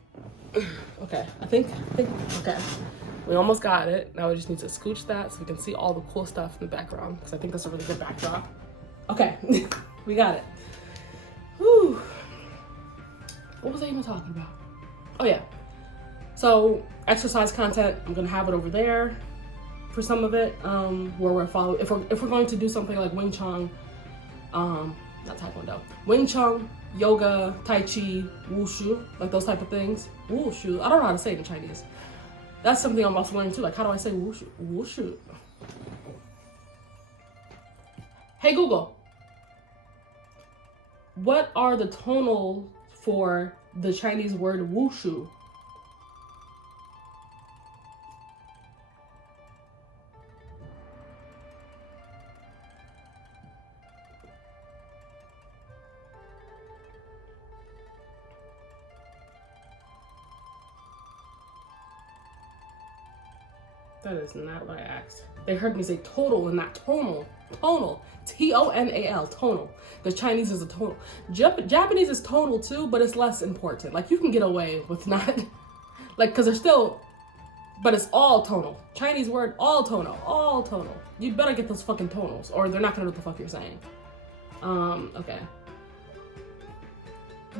Okay, I think, okay. We almost got it. Now we just need to scooch that so we can see all the cool stuff in the background, because I think that's a really good backdrop. Okay, we got it. Whew. What was I even talking about? Oh yeah. So exercise content, I'm gonna have it over there for some of it, where we're following, if we're going to do something like Wing Chun, not Taekwondo, Wing Chun, yoga, Tai Chi, Wushu, like those type of things. Wushu, I don't know how to say it in Chinese. That's something I'm also learning too, like how do I say Wushu? Wushu. Hey Google, what are the tonals for the Chinese word Wushu? That is not what I asked. They heard me say total and not tonal. Tonal. T-O-N-A-L. Tonal. The Chinese is a tonal. Japanese is tonal too, but it's less important. Like you can get away with not, like, cause they're still, but it's all tonal. Chinese word, all tonal. All tonal. You better get those fucking tonals or they're not gonna know what the fuck you're saying. Okay.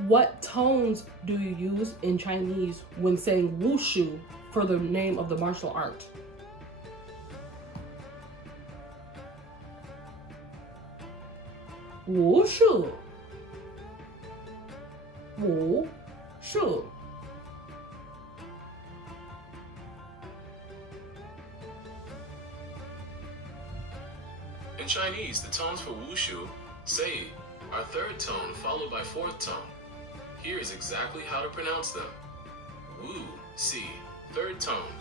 What tones do you use in Chinese when saying wushu for the name of the martial art? Wushu. Wushu. In Chinese, the tones for wushu, sei, are third tone followed by fourth tone. Here is exactly how to pronounce them. Wu, si, third tone.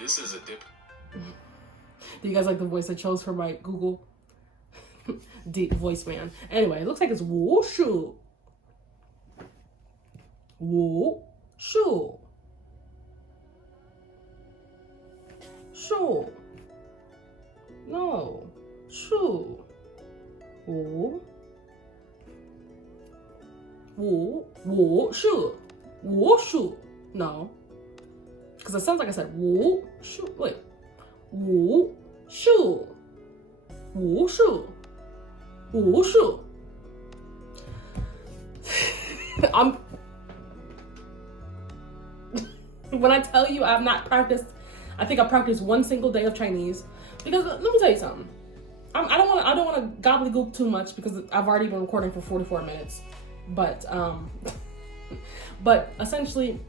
This is a dip. Do you guys like the voice I chose for my Google deep voice man? Anyway, it looks like it's wushu. Wushu. Shu. No. Shu. Wu. Shu. Wushu. No. Because it sounds like I said wushu. Wait. Wushu. Wushu. Wushu. When I tell you I've not practiced, I think I practiced one single day of Chinese, because let me tell you something. I don't want to gobbledygook too much because I've already been recording for 44 minutes. But but essentially,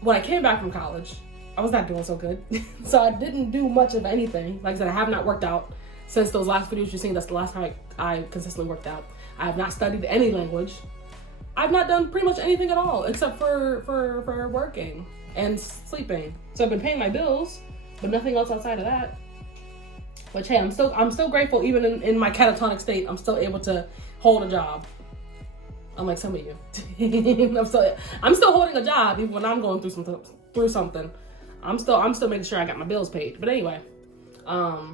when I came back from college, I was not doing so good. So I didn't do much of anything. Like I said, I have not worked out since those last videos you've seen. That's the last time I consistently worked out. I have not studied any language. I've not done pretty much anything at all except for working and sleeping. So I've been paying my bills, but nothing else outside of that. But hey, I'm still grateful. Even in my catatonic state, I'm still able to hold a job. Unlike some of you, I'm still holding a job even when I'm going through something. I'm still making sure I got my bills paid. But anyway, but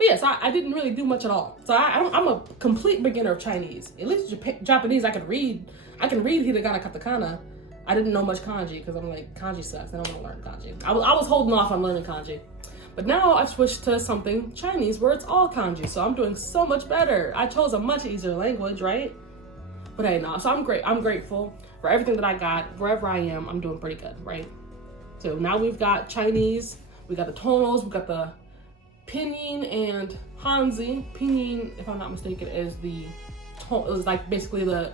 yes, I didn't really do much at all. So I'm a complete beginner of Chinese. At least Japanese, I can read hiragana, katakana. I didn't know much kanji because I'm like, kanji sucks. I don't want to learn kanji. I was holding off on learning kanji. But now I've switched to something Chinese where it's all kanji. So I'm doing so much better. I chose a much easier language, right? But hey, no. So I'm grateful for everything that I got. Wherever I am, I'm doing pretty good, right? So now we've got Chinese. We got the tonals. We got the pinyin and hanzi. Pinyin, if I'm not mistaken, is basically the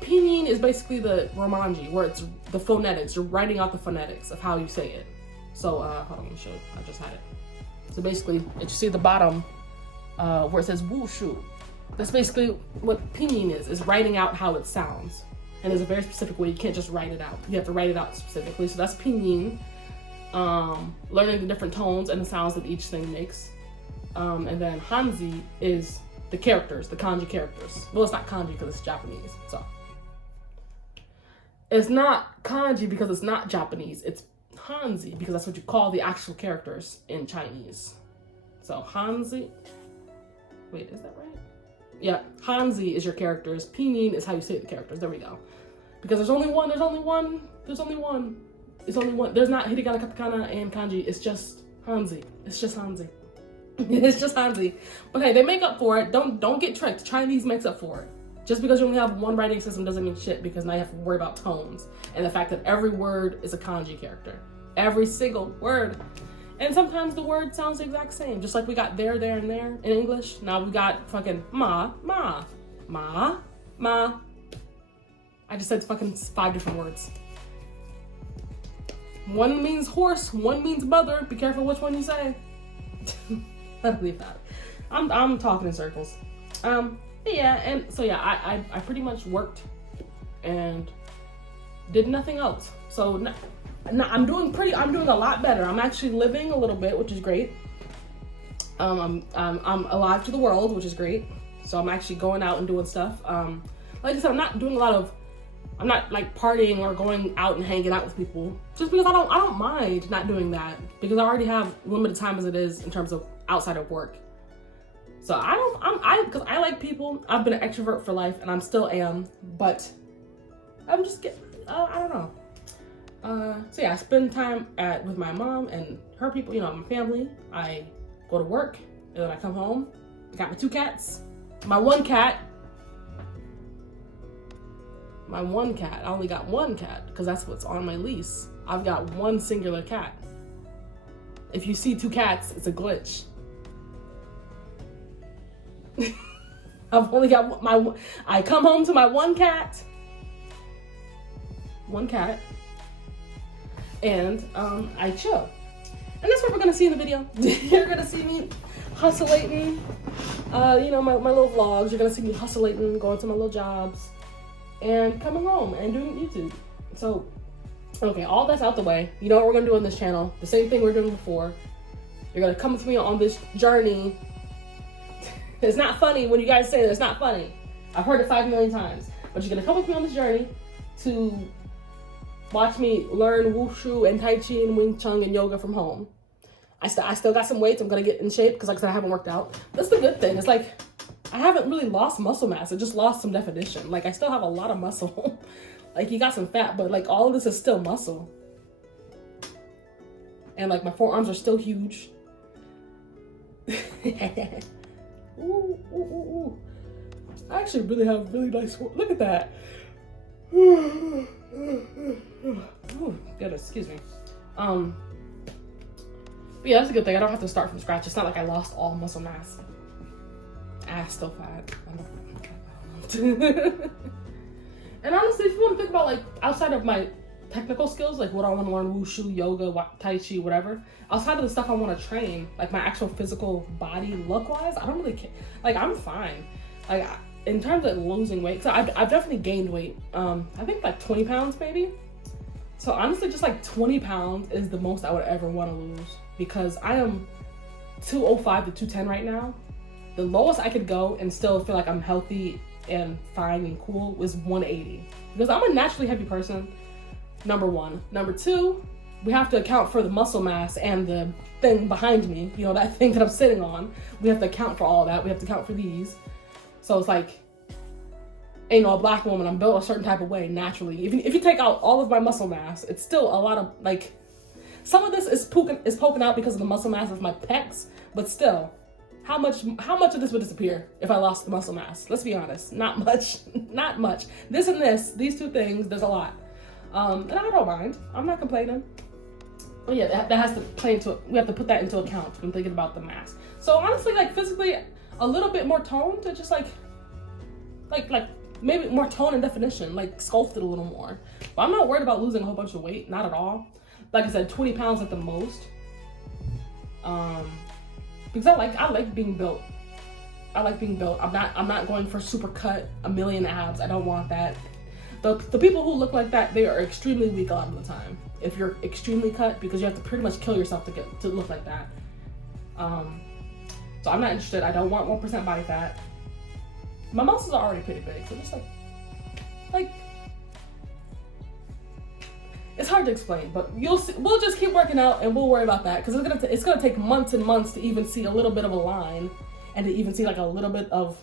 pinyin is basically the romanji, where it's the phonetics. You're writing out the phonetics of how you say it. So, hold on, let me show you. I just had it. So basically, if you see at the bottom, where it says wushu, that's basically what pinyin is writing out how it sounds. And there's a very specific way. You can't just write it out. You have to write it out specifically. So that's pinyin. Learning the different tones and the sounds that each thing makes. And then hanzi is the characters, the kanji characters. Well, it's not kanji because it's Japanese. So it's not kanji because it's not Japanese. It's hanzi because that's what you call the actual characters in Chinese. So hanzi. Wait, is that right? Yeah, hanzi is your characters. Pinyin is how you say the characters. There we go. Because there's only one. There's only one. It's only one. There's not hiragana, katakana, and kanji. It's just hanzi. It's just hanzi. It's just hanzi. But hey, they make up for it. Don't get tricked. Chinese makes up for it. Just because you only have one writing system doesn't mean shit, because now you have to worry about tones and the fact that every word is a kanji character. Every single word. And sometimes the word sounds the exact same. Just like we got there, and there in English. Now we got fucking ma. I just said fucking 5 different words. One means horse, one means mother. Be careful which one you say. I believe that. I'm talking in circles. Yeah, and so yeah, I pretty much worked and did nothing else. So I'm doing a lot better. I'm actually living a little bit, which is great. I'm alive to the world, which is great. So I'm actually going out and doing stuff. Like I said, I'm not like partying or going out and hanging out with people, just because I don't mind not doing that, because I already have limited time as it is in terms of outside of work. So because I like people. I've been an extrovert for life, and I'm still am, but I'm just getting, I don't know. So yeah, I spend time with my mom and her people, my family. I go to work, and then I come home. I got my 2 cats. My one cat. I only got 1 cat, because that's what's on my lease. I've got 1 singular cat. If you see 2 cats, it's a glitch. I've only got I come home to my 1 cat. 1 cat. And I chill. And that's what we're gonna see in the video. You're gonna see me hustling, my little vlogs. You're gonna see me hustling, going to my little jobs, and coming home and doing YouTube. So, okay, all that's out the way. You know what we're gonna do on this channel? The same thing we're doing before. You're gonna come with me on this journey. It's not funny when you guys say that it's not funny. I've heard it 5 million times. But you're gonna come with me on this journey to watch me learn wushu and tai chi and wing chun and yoga from home. I still got some weights. I'm gonna get in shape because, like I said, I haven't worked out. That's the good thing. It's like I haven't really lost muscle mass. I just lost some definition. Like I still have a lot of muscle. Like you got some fat, but like all of this is still muscle. And like my forearms are still huge. Ooh, ooh, ooh, ooh. I actually really have really nice. Look at that. Ooh, goodness, excuse me. But yeah, that's a good thing. I don't have to start from scratch. It's not like I lost all muscle mass. Ass still fat. And honestly, if you want to think about like outside of my technical skills, like what I want to learn, wushu, yoga, tai chi, whatever, outside of the stuff I want to train, like my actual physical body look wise, I don't really care. Like I'm fine. Like in terms of losing weight, so I've definitely gained weight. I think like 20 pounds maybe. So honestly, just like 20 pounds is the most I would ever want to lose, because I am 205 to 210 right now. The lowest I could go and still feel like I'm healthy and fine and cool was 180, because I'm a naturally heavy person, number one. Number two, we have to account for the muscle mass and the thing behind me, you know, that thing that I'm sitting on. We have to account for all that. We have to account for these. So it's like, you know, a black woman, I'm built a certain type of way naturally. Even if you take out all of my muscle mass, it's still a lot of, like, some of this is poking out because of the muscle mass of my pecs, but still, how much of this would disappear if I lost the muscle mass? Let's be honest, not much, not much. This and this, these two things, there's a lot. And I don't mind, I'm not complaining. But yeah, that has to play into it. We have to put that into account when thinking about the mass. So honestly, like physically, a little bit more toned, to just like maybe more tone and definition, like sculpted a little more. But I'm not worried about losing a whole bunch of weight, not at all. Like I said, 20 pounds at the most. Because I like being built. I like being built. I'm not going for super cut, a million abs. I don't want that. The people who look like that, they are extremely weak a lot of the time. If you're extremely cut, because you have to pretty much kill yourself to look like that. So I'm not interested. I don't want 1% body fat. My muscles are already pretty big, so just like it's hard to explain, but you'll see. We'll just keep working out and we'll worry about that, because it's gonna take months and months to even see a little bit of a line, and to even see like a little bit of.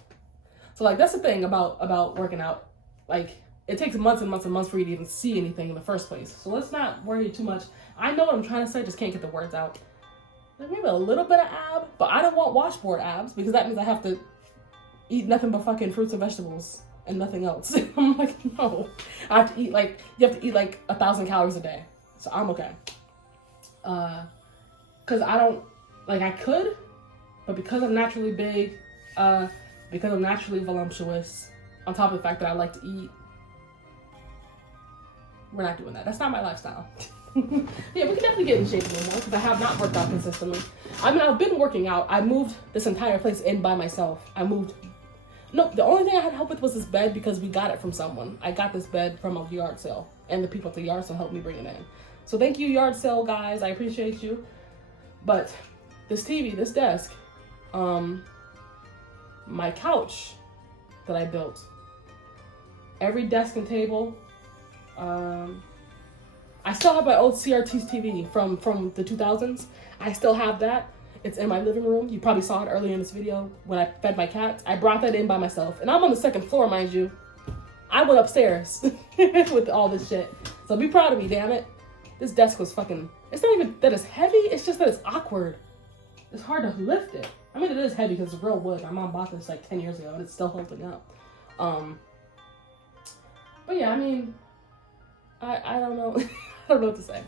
So like that's the thing about working out, like it takes months and months and months for you to even see anything in the first place. So let's not worry too much. I know what I'm trying to say, just can't get the words out. Like maybe a little bit of ab, but I don't want washboard abs, because that means I have to eat nothing but fucking fruits and vegetables and nothing else. I'm like, no. I have to eat like, you have to eat like 1,000 calories a day. So I'm okay. Cause I don't, like I could, but because I'm naturally big, because I'm naturally voluptuous, on top of the fact that I like to eat, we're not doing that. That's not my lifestyle. Yeah, we can definitely get in shape a little more, because I have not worked out consistently. I mean, I've been working out. I moved this entire place in by myself. No, the only thing I had help with was this bed, because we got it from someone. I got this bed from a yard sale, and the people at the yard sale helped me bring it in. So thank you, yard sale guys. I appreciate you. But this TV, this desk, my couch that I built, every desk and table, I still have my old CRT TV from the 2000s. I still have that. It's in my living room. You probably saw it earlier in this video when I fed my cats. I brought that in by myself. And I'm on the second floor, mind you. I went upstairs with all this shit. So be proud of me, damn it. This desk was fucking... It's not even that it's heavy. It's just that it's awkward. It's hard to lift it. I mean, it is heavy because it's real wood. My mom bought this like 10 years ago and it's still holding up. But yeah, I mean... I don't know. I don't know what to say.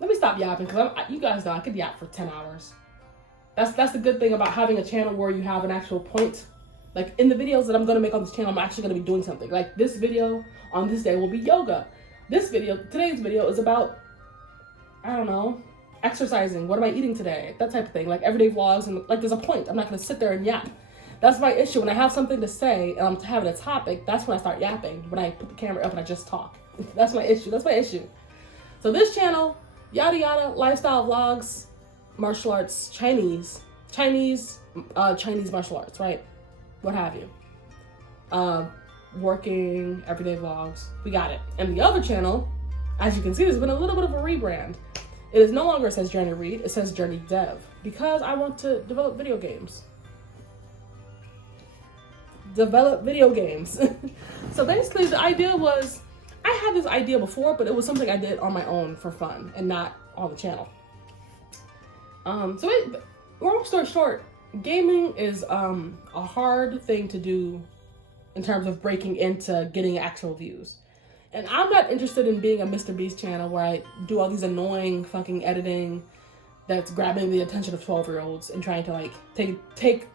Let me stop yapping, because you guys know I could yap for 10 hours. That's the good thing about having a channel where you have an actual point. Like in the videos that I'm going to make on this channel, I'm actually going to be doing something. Like this video on this day will be yoga. Today's video is about, I don't know, exercising. What am I eating today? That type of thing. Like everyday vlogs, and like there's a point. I'm not going to sit there and yap. That's my issue. When I have something to say and I'm having a topic, that's when I start yapping. When I put the camera up and I just talk. That's my issue. So this channel, yada yada, lifestyle vlogs, martial arts, Chinese martial arts, right? What have you. Working, everyday vlogs. We got it. And the other channel, as you can see, there's been a little bit of a rebrand. It is no longer says Journey Read, it says Journey Dev, because I want to develop video games. So basically the idea was, I had this idea before, but it was something I did on my own for fun and not on the channel. Long story short, gaming is a hard thing to do in terms of breaking into getting actual views. And I'm not interested in being a Mr. Beast channel where I do all these annoying fucking editing that's grabbing the attention of 12-year-olds and trying to like take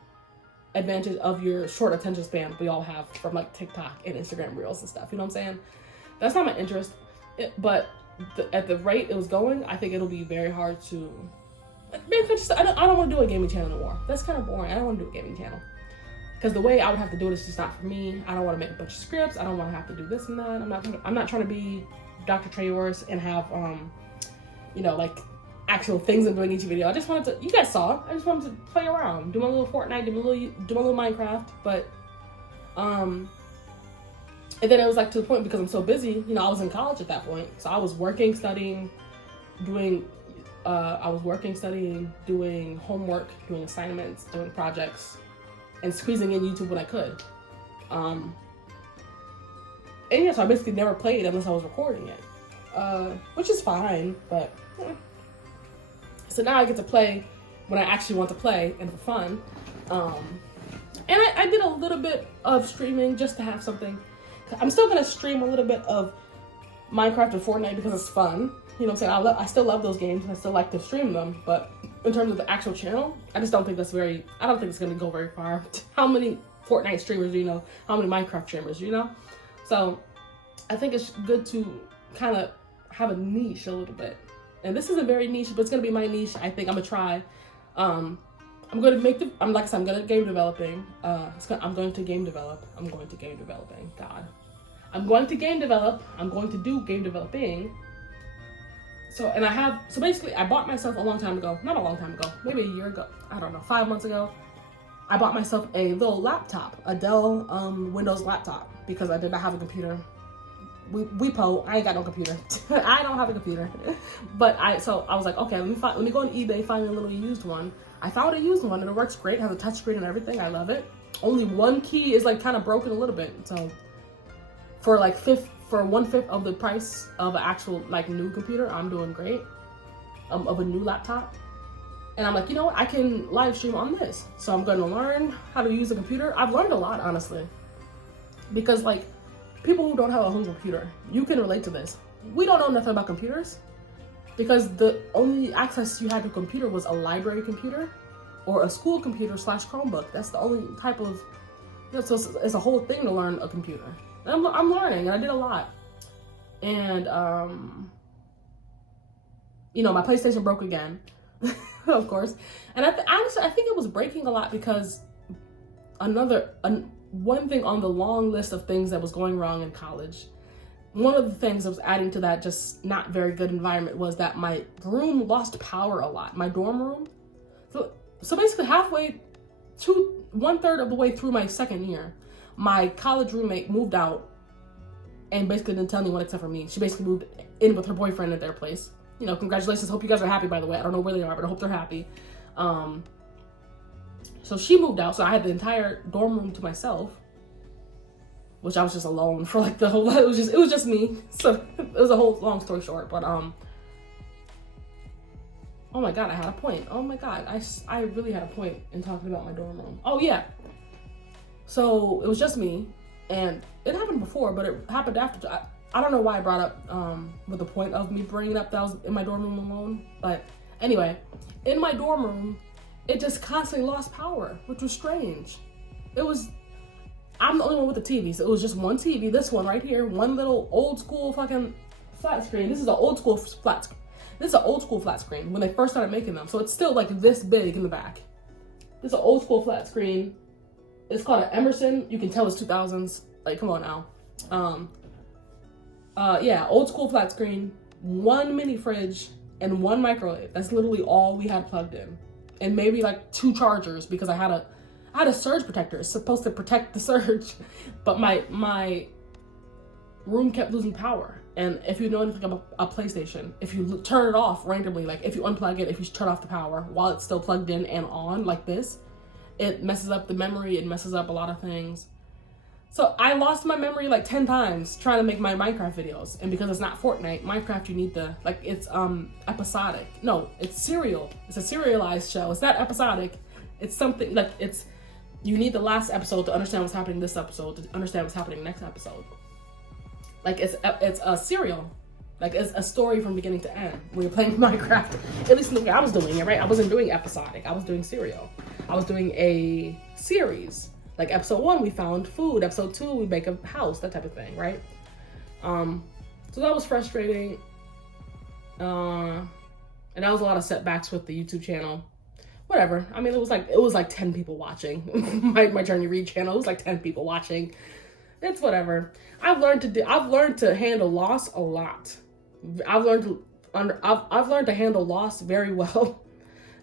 advantage of your short attention span we all have from like TikTok and Instagram Reels and stuff. You know what I'm saying? That's not my interest. But at the rate it was going, I think it'll be very hard to I don't want to do a gaming channel anymore. That's kind of boring. I don't want to do a gaming channel. Because the way I would have to do it is just not for me. I don't want to make a bunch of scripts. I don't want to have to do this and that. I'm not trying to be Dr. Treyors and have, like actual things I'm doing each video. I just wanted to, you guys saw, I just wanted to play around, do my little Fortnite, do my little Minecraft. But, and then it was like to the point because I'm so busy, I was in college at that point. So I was working, studying, doing homework, doing assignments, doing projects, and squeezing in YouTube when I could. And yeah, so I basically never played unless I was recording it, which is fine, but so now I get to play when I actually want to play and for fun. And I did a little bit of streaming just to have something. I'm still gonna stream a little bit of Minecraft and Fortnite because it's fun. You know what I'm saying? I still love those games and I still like to stream them, but in terms of the actual channel, I don't think it's gonna go very far. How many Fortnite streamers do you know? How many Minecraft streamers do you know? So I think it's good to kind of have a niche a little bit. And this isn't very niche, but it's gonna be my niche. I think I'm gonna try. I'm gonna game developing. I'm going to game develop. I'm going to game developing. God. I'm going to game develop. I'm going to do game developing. So basically I bought myself not a long time ago, maybe a year ago, I don't know, 5 months ago, I bought myself a little laptop, a Dell Windows laptop, because I did not have a computer. I ain't got no computer. I don't have a computer. But I was like, okay, let me go on eBay, find a little used one. I found a used one and it works great, it has a touchscreen and everything, I love it. Only one key is like kind of broken a little bit, so for 1/5 of the price of an actual new computer, I'm doing great. Of a new laptop. And I'm like, you know what? I can live stream on this. So I'm going to learn how to use a computer. I've learned a lot, honestly. Because people who don't have a home computer, you can relate to this. We don't know nothing about computers because the only access you had to a computer was a library computer or a school computer / Chromebook. That's the only type of, so it's a whole thing to learn a computer. And I'm learning, and I did a lot. And, my PlayStation broke again, of course. And honestly, I think it was breaking a lot because one thing on the long list of things that was going wrong in college, one of the things that was adding to that just not very good environment was that my room lost power a lot, my dorm room. So basically 1/3 of the way through my second year, my college roommate moved out and basically didn't tell anyone except for me. She basically moved in with her boyfriend at their place. Congratulations. Hope you guys are happy, by the way. I don't know where they are, but I hope they're happy. So she moved out, so I had the entire dorm room to myself, which I was just alone for the whole, it was just me. So it was a whole long story short, but oh my God, I had a point. Oh my God, I really had a point in talking about my dorm room. Oh yeah. So it was just me, and it happened before, but it happened after. I don't know why I brought up with the point of me bringing up that I was in my dorm room alone, but anyway, in my dorm room, it just constantly lost power, which was strange. I'm the only one with the TV, so it was just one TV, this one right here, one little old school fucking flat screen. This is an old school flat screen. This is an old school flat screen when they first started making them, so it's still this big in the back. This is an old school flat screen. It's called an Emerson. You can tell it's 2000s. Come on now. Yeah, old school flat screen, one mini fridge, and one microwave. That's literally all we had plugged in. And maybe 2 chargers because I had a surge protector. It's supposed to protect the surge, but my room kept losing power. And if you know anything about a PlayStation, if you turn it off randomly, if you unplug it, if you turn off the power while it's still plugged in and on like this, it messes up the memory, it messes up a lot of things. So I lost my memory 10 times trying to make my Minecraft videos. And because it's not Fortnite, Minecraft, you need it's episodic. No, it's serial. It's a serialized show. It's not episodic. It's something you need the last episode to understand what's happening this episode, to understand what's happening next episode. It's a serial. It's a story from beginning to end when you're playing Minecraft. At least in the way I was doing it, right? I wasn't doing episodic. I was doing serial. I was doing a series. Episode 1, we found food. Episode 2, we make a house, that type of thing, right? So that was frustrating. And that was a lot of setbacks with the YouTube channel. Whatever. I mean, it was like 10 people watching. my Journey Read channel, it was like 10 people watching. It's whatever. I've learned to handle loss a lot. I've learned to handle loss very well.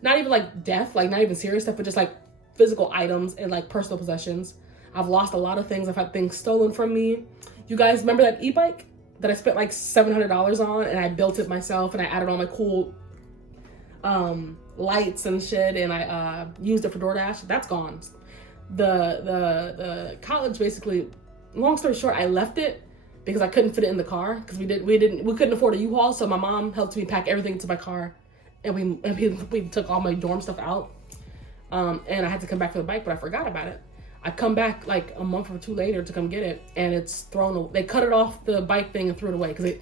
Not even like death, like not even serious stuff, but just like physical items and like personal possessions. I've lost a lot of things. I've had things stolen from me. You guys remember that e-bike that I spent like $700 on, and I built it myself, and I added all my cool lights and shit, and I used it for DoorDash. That's gone. The college, basically, long story short, I left it because I couldn't fit it in the car because we couldn't afford a U-Haul, so my mom helped me pack everything into my car, and we took all my dorm stuff out, and I had to come back for the bike, but I forgot about it. I come back like a month or two later to come get it, and it's thrown away. They cut it off the bike thing and threw it away because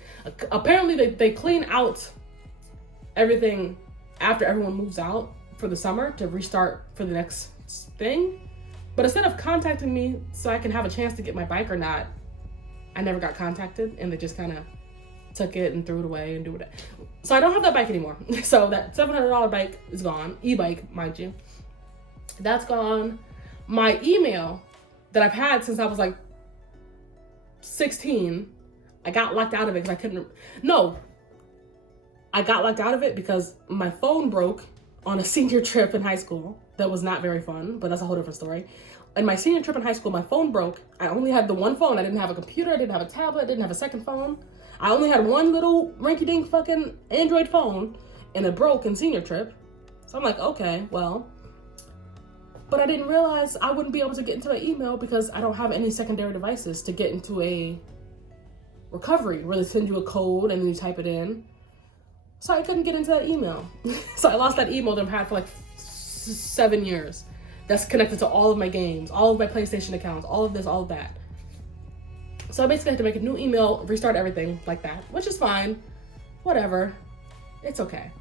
apparently they clean out everything after everyone moves out for the summer to restart for the next thing. But instead of contacting me so I can have a chance to get my bike or not, I never got contacted, and they just kind of took it and threw it away and do it. So I don't have that bike anymore. So that $700 bike is gone. E-bike, mind you. That's gone. My email that I've had since I was like 16, I got locked out of it because I got locked out of it because my phone broke on a senior trip in high school. That was not very fun, but that's a whole different story. And my senior trip in high school, my phone broke. I only had the one phone. I didn't have a computer. I didn't have a tablet. I didn't have a second phone. I only had one little rinky-dink fucking Android phone, and it broke in senior trip. So I'm like, okay, well. But I didn't realize I wouldn't be able to get into my email because I don't have any secondary devices to get into a recovery where they send you a code and then you type it in. So I couldn't get into that email. So I lost that email that I've had for like 7 years. That's connected to all of my games, all of my PlayStation accounts, all of this, all of that. So I basically had to make a new email, restart everything like that, which is fine. Whatever. It's okay.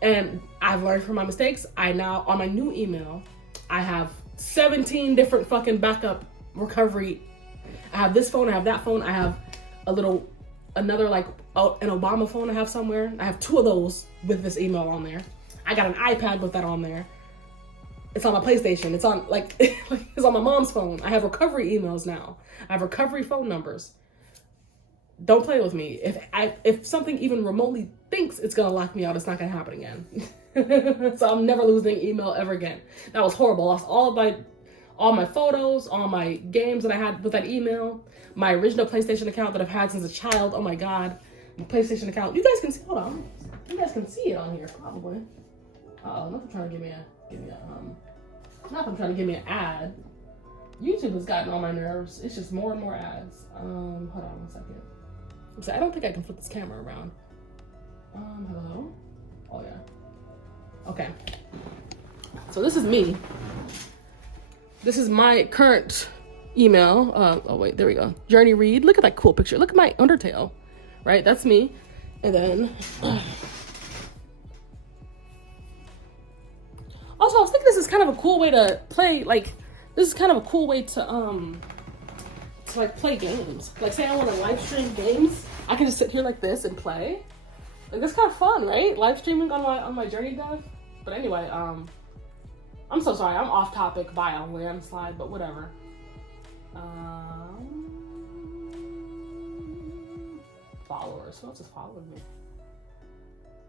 And I've learned from my mistakes. I now, on my new email, I have 17 different fucking backup recovery. I have this phone, I have that phone, I have another like an Obama phone I have somewhere. I have 2 of those with this email on there. I got an iPad with that on there. It's on my PlayStation. It's on it's on my mom's phone. I have recovery emails now. I have recovery phone numbers. Don't play with me. If something even remotely thinks it's gonna lock me out, it's not gonna happen again. So I'm never losing email ever again. That was horrible. I lost all my photos, all my games that I had with that email, my original PlayStation account that I've had since a child. Oh my God, my PlayStation account. You guys can see. Hold on. You guys can see it on here probably. Nothing trying to give me an ad. YouTube has gotten on my nerves. It's just more and more ads. Hold on 1 second. So I don't think I can flip this camera around. Hello? Oh yeah. Okay. So this is me. This is my current email. Oh wait, there we go. Journey Read. Look at that cool picture. Look at my Undertale. Right? That's me. And then also I was thinking this is kind of a cool way to play, like this is kind of a cool way to like play games. Like say I want to live stream games, I can just sit here like this and play. Like that's kind of fun, right? Live streaming on my Journey dev. But anyway, I'm so sorry. I'm off topic by a landslide, but whatever. Followers. Who else is following me?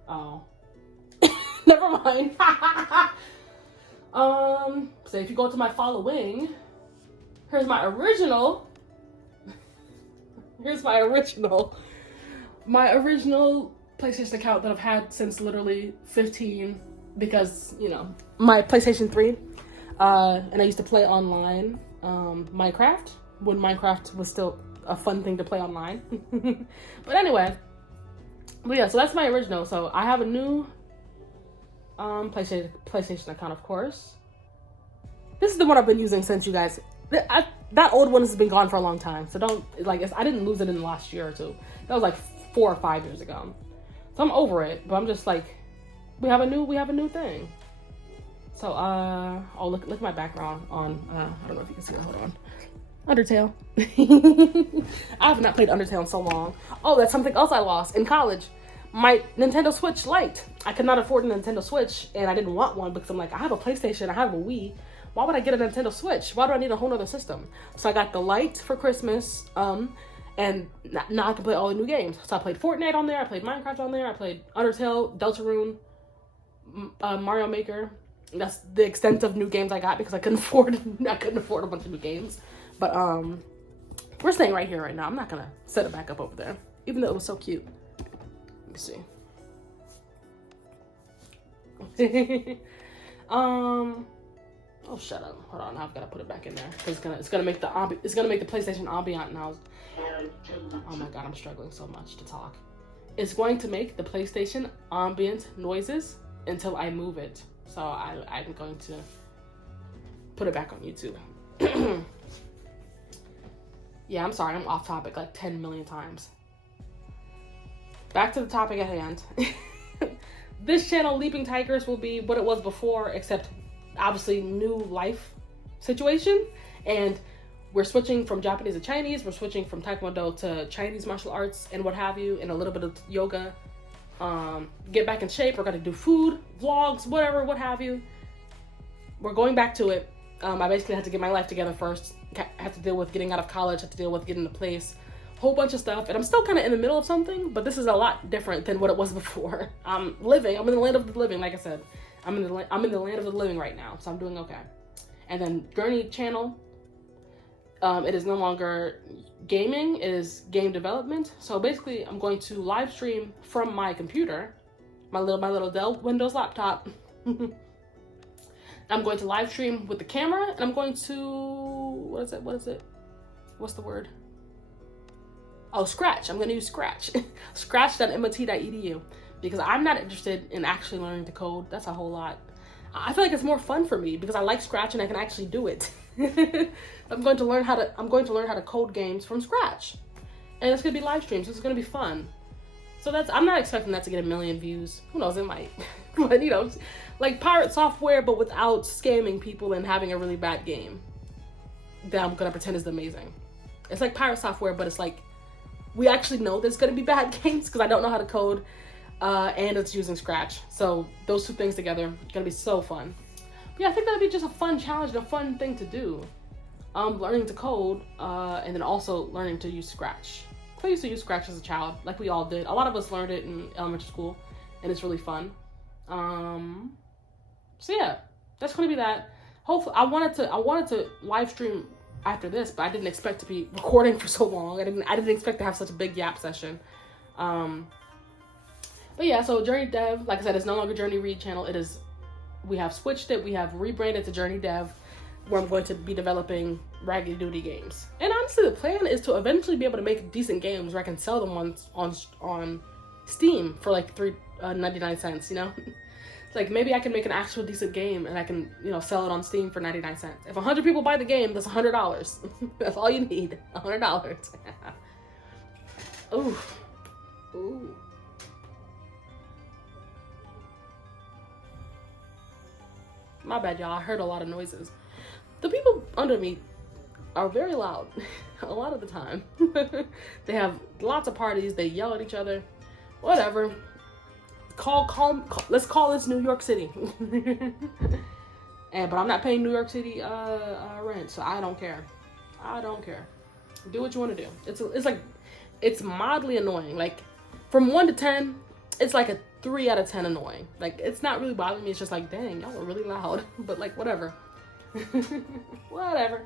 Oh. Never mind. So if you go to my following, here's my original PlayStation account that I've had since literally 15, because, you know, my PlayStation 3, and I used to play online, Minecraft, when Minecraft was still a fun thing to play online. But anyway, but yeah, so that's my original. So I have a new PlayStation account, of course. This is the one I've been using since, you guys. That old one has been gone for a long time, so don't, like, I didn't lose it in the last year or two. That was like 4 or 5 years ago. So I'm over it, but I'm just like, we have a new thing. So oh, look at my background on I don't know if you can see that. Hold on. Undertale. I have not played Undertale in so long. Oh, that's something else I lost in college. my Nintendo Switch Lite. I could not afford a Nintendo Switch, and I didn't want one because I'm like, I have a PlayStation, I have a Wii. Why would I get a Nintendo Switch? Why do I need a whole other system? So I got the Lite for Christmas, and now I can play all the new games. So I played Fortnite on there, I played Minecraft on there, I played Undertale, Deltarune, Mario Maker. That's the extent of new games I got because I couldn't afford a bunch of new games. But we're staying right here right now. I'm not gonna set it back up over there, even though it was so cute. Let me see. Oh, shut up. Hold on. I've got to put it back in there because it's gonna make the PlayStation ambient now. Oh my god, I'm struggling so much to talk. It's going to make the PlayStation ambient noises until I move it. So I'm going to put it back on YouTube. Yeah, I'm sorry. I'm off topic like 10 million times. Back to the topic at hand. This channel, Leaping Tigress, will be what it was before, except obviously new life situation. And we're switching from Japanese to Chinese. We're switching from Taekwondo to Chinese martial arts and what have you, and a little bit of yoga. Get back in shape. We're going to do food, vlogs, whatever, what have you. We're going back to it. I basically had to get my life together first. I had to deal with getting out of college. Had to deal with getting a place. Whole bunch of stuff. And I'm still kind of in the middle of something, but this is a lot different than what it was before. I'm in the land of the living, like I said. I'm in the land of the living right now, so I'm doing okay. And then Journey channel, it is no longer gaming, it is game development. So basically, I'm going to live stream from my computer, my little Dell Windows laptop. I'm going to live stream with the camera, and I'm going to what is it? What's the word? Oh, Scratch. I'm going to use Scratch. Scratch.mit.edu. Because I'm not interested in actually learning to code. That's a whole lot. I feel like it's more fun for me because I like Scratch and I can actually do it. I'm going to learn how to code games from scratch. And it's going to be live streams. So it's going to be fun. So I'm not expecting that to get 1 million views. Who knows, it might. But you know, like pirate software, but without scamming people and having a really bad game that I'm going to pretend is amazing. It's like pirate software, but it's like we actually know there's going to be bad games because I don't know how to code. And it's using Scratch. So those two things together are gonna be so fun. But yeah, I think that'd be just a fun challenge and a fun thing to do. Learning to code, and then also learning to use Scratch. I used to use Scratch as a child, like we all did. A lot of us learned it in elementary school, and it's really fun. So yeah, that's gonna be that. Hopefully, I wanted to live stream after this, but I didn't expect to be recording for so long. I didn't expect to have such a big yap session. But yeah, so Journey Dev, like I said, it's no longer Journey Read channel. We have switched it. We have rebranded to Journey Dev, where I'm going to be developing Raggedy Duty games. And honestly, the plan is to eventually be able to make decent games where I can sell them on Steam for like $3.99, you know? It's like maybe I can make an actual decent game and I can, you know, sell it on Steam for 99 cents. If 100 people buy the game, that's $100. That's all you need, $100. Ooh. Ooh. My bad, y'all. I heard a lot of noises. The people under me are very loud a lot of the time. They have lots of parties. They yell at each other. Whatever. Let's call this New York City. But I'm not paying New York City rent, so I don't care. I don't care. Do what you want to do. It's mildly annoying. Like from 1 to 10, it's like a 3 out of 10 annoying. Like, it's not really bothering me. It's just like, dang, y'all are really loud. But like, whatever. Whatever.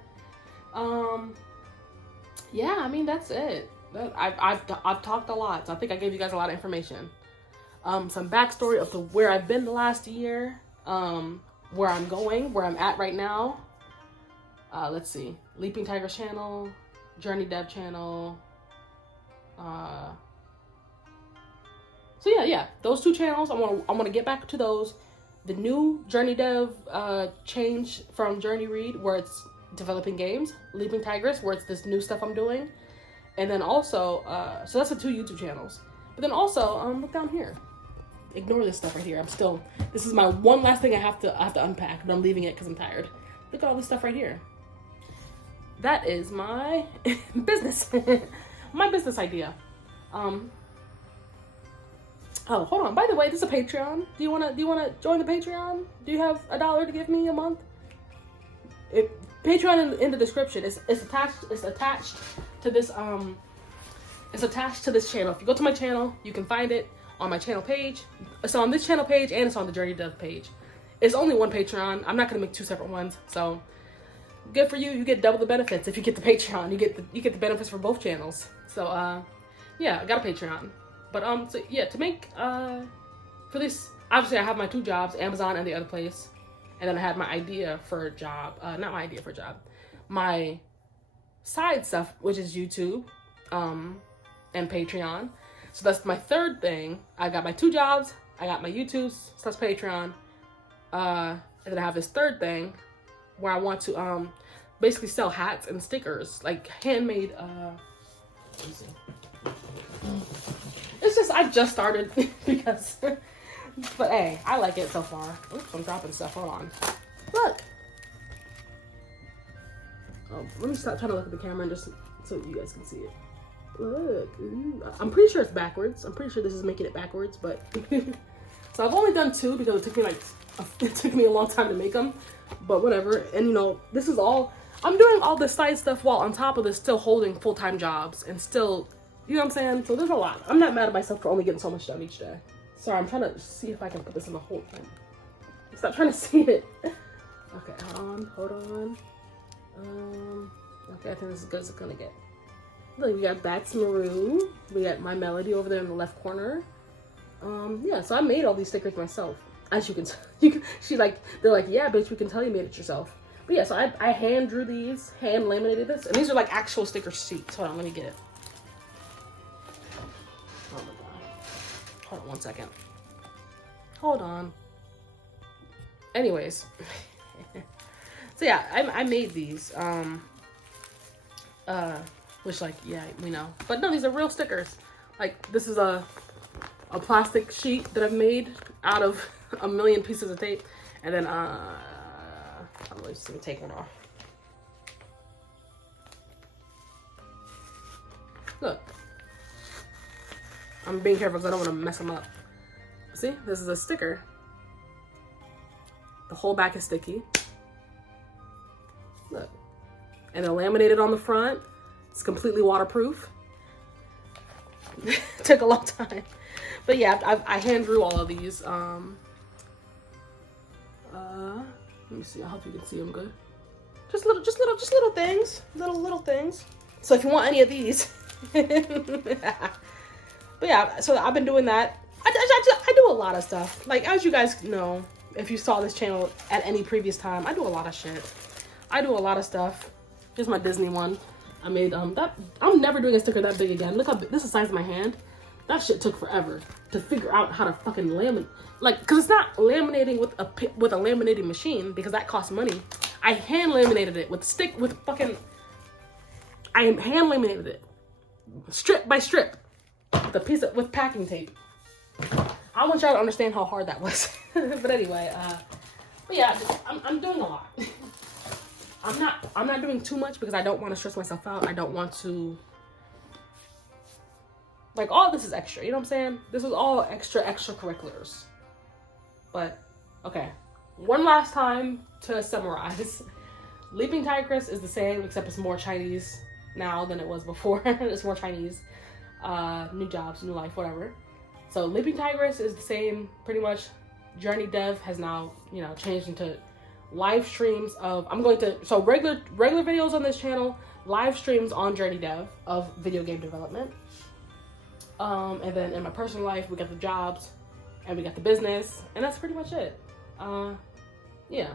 Yeah, I mean, that's it. I've talked a lot, so I think I gave you guys a lot of information. Some backstory of where I've been the last year, where I'm going, where I'm at right now. Let's see. Leaping Tigress channel, Journey Dev channel, so yeah, those 2 channels, I want to get back to those. The new Journey Dev change from Journey Read, where it's developing games. Leaping Tigress, where it's this new stuff I'm doing. And then also, so that's the 2 YouTube channels. But then also, look down here. Ignore this stuff right here. This is my one last thing I have to unpack, but I'm leaving it because I'm tired. Look at all this stuff right here. That is my business. My business idea. Oh, hold on. By the way, this is a Patreon. Do you wanna join the Patreon? Do you have $1 to give me a month? Patreon in the description. It's attached. It's attached to this It's attached to this channel. If you go to my channel, you can find it on my channel page. It's on this channel page and it's on the Journey Dev page. It's only one Patreon. I'm not gonna make 2 separate ones. So good for you. You get double the benefits if you get the Patreon. You get the benefits for both channels. So yeah, I got a Patreon. But so yeah, to make for this, obviously I have my 2 jobs, Amazon and the other place. And then I had my idea for a job, not my idea for a job, my side stuff, which is YouTube and Patreon. So that's my 3rd thing. I got my 2 jobs, I got my YouTube, so that's Patreon. And then I have this 3rd thing where I want to basically sell hats and stickers, like handmade, let me see. It's just, I just started because, but hey, I like it so far. Oops, I'm dropping stuff, hold on. Look. Oh, let me stop trying to look at the camera and just so you guys can see it. Look, ooh. I'm pretty sure it's backwards. I'm pretty sure this is making it backwards, but so I've only done 2 because it took me a long time to make them, but whatever. And you know, this is all, I'm doing all this side stuff while on top of this still holding full-time jobs and still, you know what I'm saying? So there's a lot. I'm not mad at myself for only getting so much done each day. Sorry, I'm trying to see if I can put this in the whole thing. Stop trying to see it. Okay, hold on. Okay, I think this is as good as it's gonna get. Look, we got Bats Maroon. We got My Melody over there in the left corner. Yeah, so I made all these stickers myself. As you can tell, they're like, yeah, bitch, we can tell you made it yourself. But yeah, so I hand drew these, hand laminated this, and these are like actual sticker sheets. Hold on, let me get it. Oh my god. Hold on 1 second. Hold on. Anyways. So yeah, I made these. Which like, yeah, we know. But no, these are real stickers. Like this is a plastic sheet that I've made out of a million pieces of tape. And then I'm just gonna take one off. Look. I'm being careful because I don't want to mess them up. See, this is a sticker. The whole back is sticky. Look. And they're laminated on the front. It's completely waterproof. Took a long time. But yeah, I hand drew all of these. Let me see, I hope you can see them good. Just little things. Little things. So if you want any of these. But yeah, so I've been doing that. I do a lot of stuff. Like, as you guys know, if you saw this channel at any previous time, I do a lot of shit. I do a lot of stuff. Here's my Disney one. I made that. I'm never doing a sticker that big again. Look how big, this is the size of my hand. That shit took forever to figure out how to fucking laminate. Like, cause it's not laminating with a laminating machine because that costs money. I hand laminated it I hand laminated it, strip by strip, the piece with packing tape. I want y'all to understand how hard that was. But anyway, but yeah, I'm doing a lot. I'm not doing too much because I don't want to stress myself out. I don't want to, like, all this is extra, you know what I'm saying? This is all extracurriculars. But, okay. One last time to summarize. Leaping Tigress is the same, except it's more Chinese now than it was before. It's more Chinese. New jobs, new life, whatever. So Leaping Tigress is the same, pretty much. Journey Dev has now, you know, changed into live streams of, so regular videos on this channel, live streams on Journey Dev of video game development. And then in my personal life, we got the jobs and we got the business, and that's pretty much it. Yeah.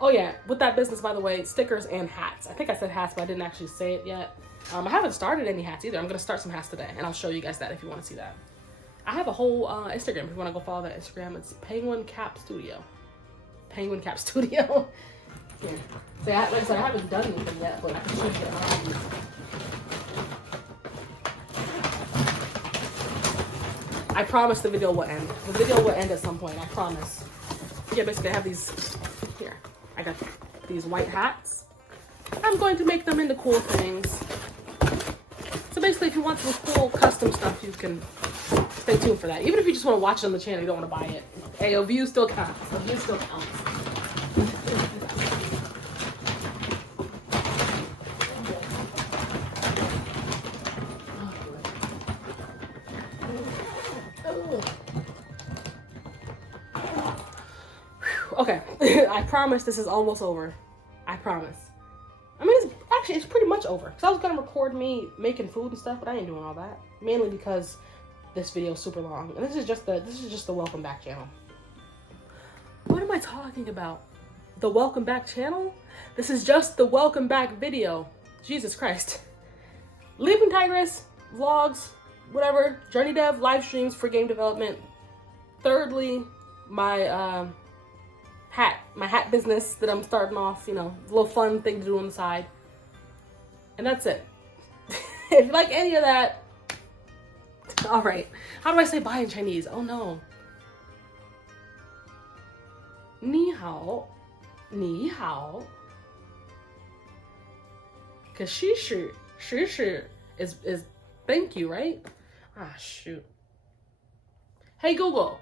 Oh yeah, with that business, by the way, stickers and hats. I think I said hats, but I didn't actually say it yet. I haven't started any hats either. I'm gonna start some hats today, and I'll show you guys that if you want to see that. I have a whole Instagram. If you want to go follow that Instagram, it's Penguin Cap Studio. Penguin Cap Studio. Yeah. So like I said, I haven't done anything yet, but I can show you. I promise the video will end. The video will end at some point. I promise. Yeah, basically I have these here. I got these white hats. I'm going to make them into cool things. So basically, if you want some cool custom stuff, you can stay tuned for that. Even if you just want to watch it on the channel, you don't want to buy it. Hey, a view still counts. A view still counts. Okay, I promise this is almost over. I promise. I mean, it's pretty much over. Because I was going to record me making food and stuff, but I ain't doing all that. Mainly because this video is super long. And this is just the welcome back channel. What am I talking about? The welcome back channel? This is just the welcome back video. Jesus Christ. Leaping Tigress, vlogs, whatever, Journey Dev, live streams for game development. Thirdly, my hat business that I'm starting off, you know, a little fun thing to do on the side. And that's it. If you like any of that, all right. How do I say bye in Chinese? Oh no. 你好,你好. Cause 试试 is thank you, right? Ah, shoot. Hey Google.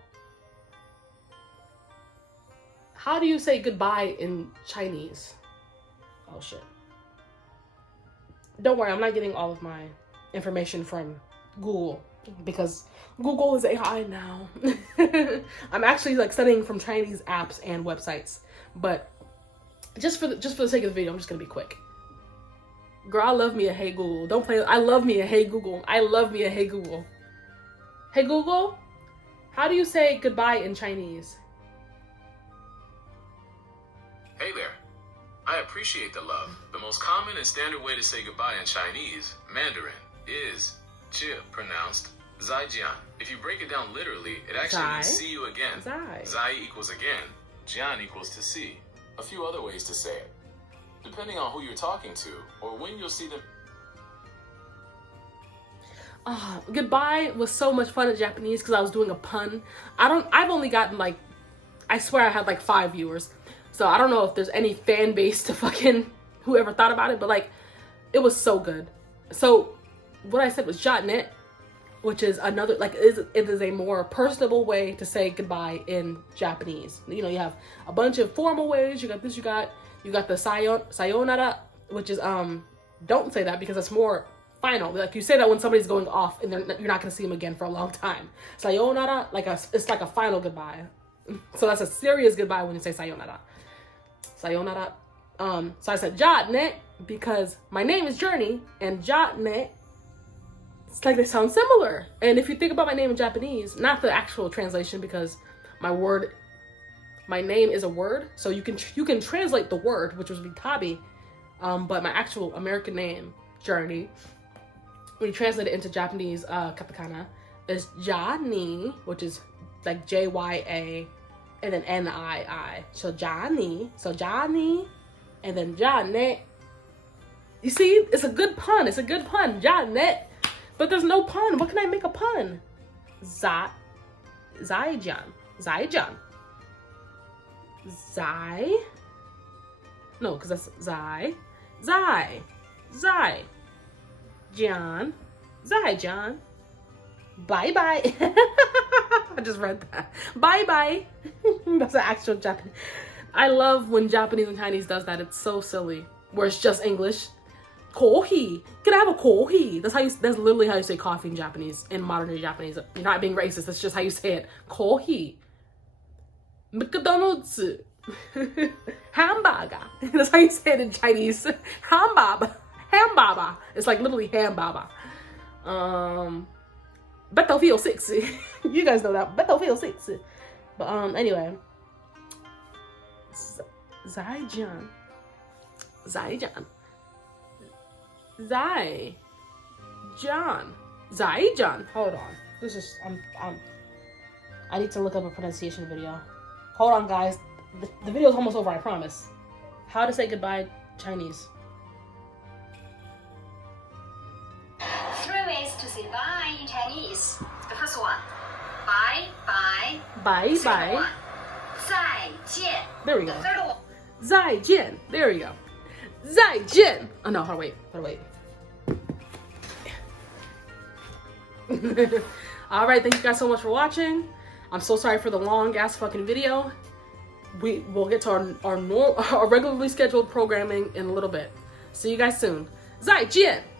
How do you say goodbye in Chinese? Oh shit. Don't worry, I'm not getting all of my information from Google because Google is AI now. I'm actually like studying from Chinese apps and websites, but just for the sake of the video, I'm just gonna be quick. Girl, I love me a Hey Google. Don't play. I love me a Hey Google. I love me a Hey Google. Hey Google, how do you say goodbye in Chinese? Hey there. I appreciate the love. The most common and standard way to say goodbye in Chinese, Mandarin, is 'zhi, pronounced 再见. If you break it down literally, it actually means see you again. 再 equals again. 见 equals to see. A few other ways to say it. Depending on who you're talking to, or when you'll see them. Goodbye was so much fun in Japanese because I was doing a pun. I've only gotten like, I swear I had like 5 viewers. So I don't know if there's any fan base to fucking whoever thought about it, but like, it was so good. So what I said was jatnet, which is another, like, it is a more personable way to say goodbye in Japanese. You know, you have a bunch of formal ways. You got this, you got the sayonara, which is, don't say that because it's more final. Like, you say that when somebody's going off and you're not going to see them again for a long time. Sayonara, it's like a final goodbye. So that's a serious goodbye when you say sayonara. Sayonara. So I said jatnet because my name is Journey, and jatnet, it's like they sound similar. And if you think about my name in Japanese, not the actual translation, because my name is a word, so you can translate the word, which would be Tabi, but my actual American name, Journey, when you translate it into Japanese katakana, is Jani, which is like Jya, and then Nii. So Jani, and then Janet. You see, it's a good pun. It's a good pun, Janet. But there's no pun. What can I make a pun? Zaijan. Zai. No, because that's Zai. John. Zaijan. Bye-bye. I just read that. Bye-bye. That's an actual Japanese. I love when Japanese and Chinese does that. It's so silly. Where it's just English. Kohi. Can I have a kohi? That's literally how you say coffee in Japanese, in modern day Japanese. You're not being racist. That's just how you say it. Kohi. McDonald's. Hamburger. That's how you say it in Chinese. Hambaba. It's like literally hambaba. Battlefield 6. You guys know that. Battlefield 6. But anyway. Zaijan. Zaijan. Hold on. This is I need to look up a pronunciation video. Hold on, guys. The video's almost over, I promise. How to say goodbye Chinese. 3 ways to say bye in Chinese. The first one, bye bye. Bye bye. 再见. There we go. The third one, 再见. There we go. 再见. Oh no, hold on, wait. All right, thank you guys so much for watching. I'm so sorry for the long ass fucking video. We'll get to our regularly scheduled programming in a little bit. See you guys soon. 再见.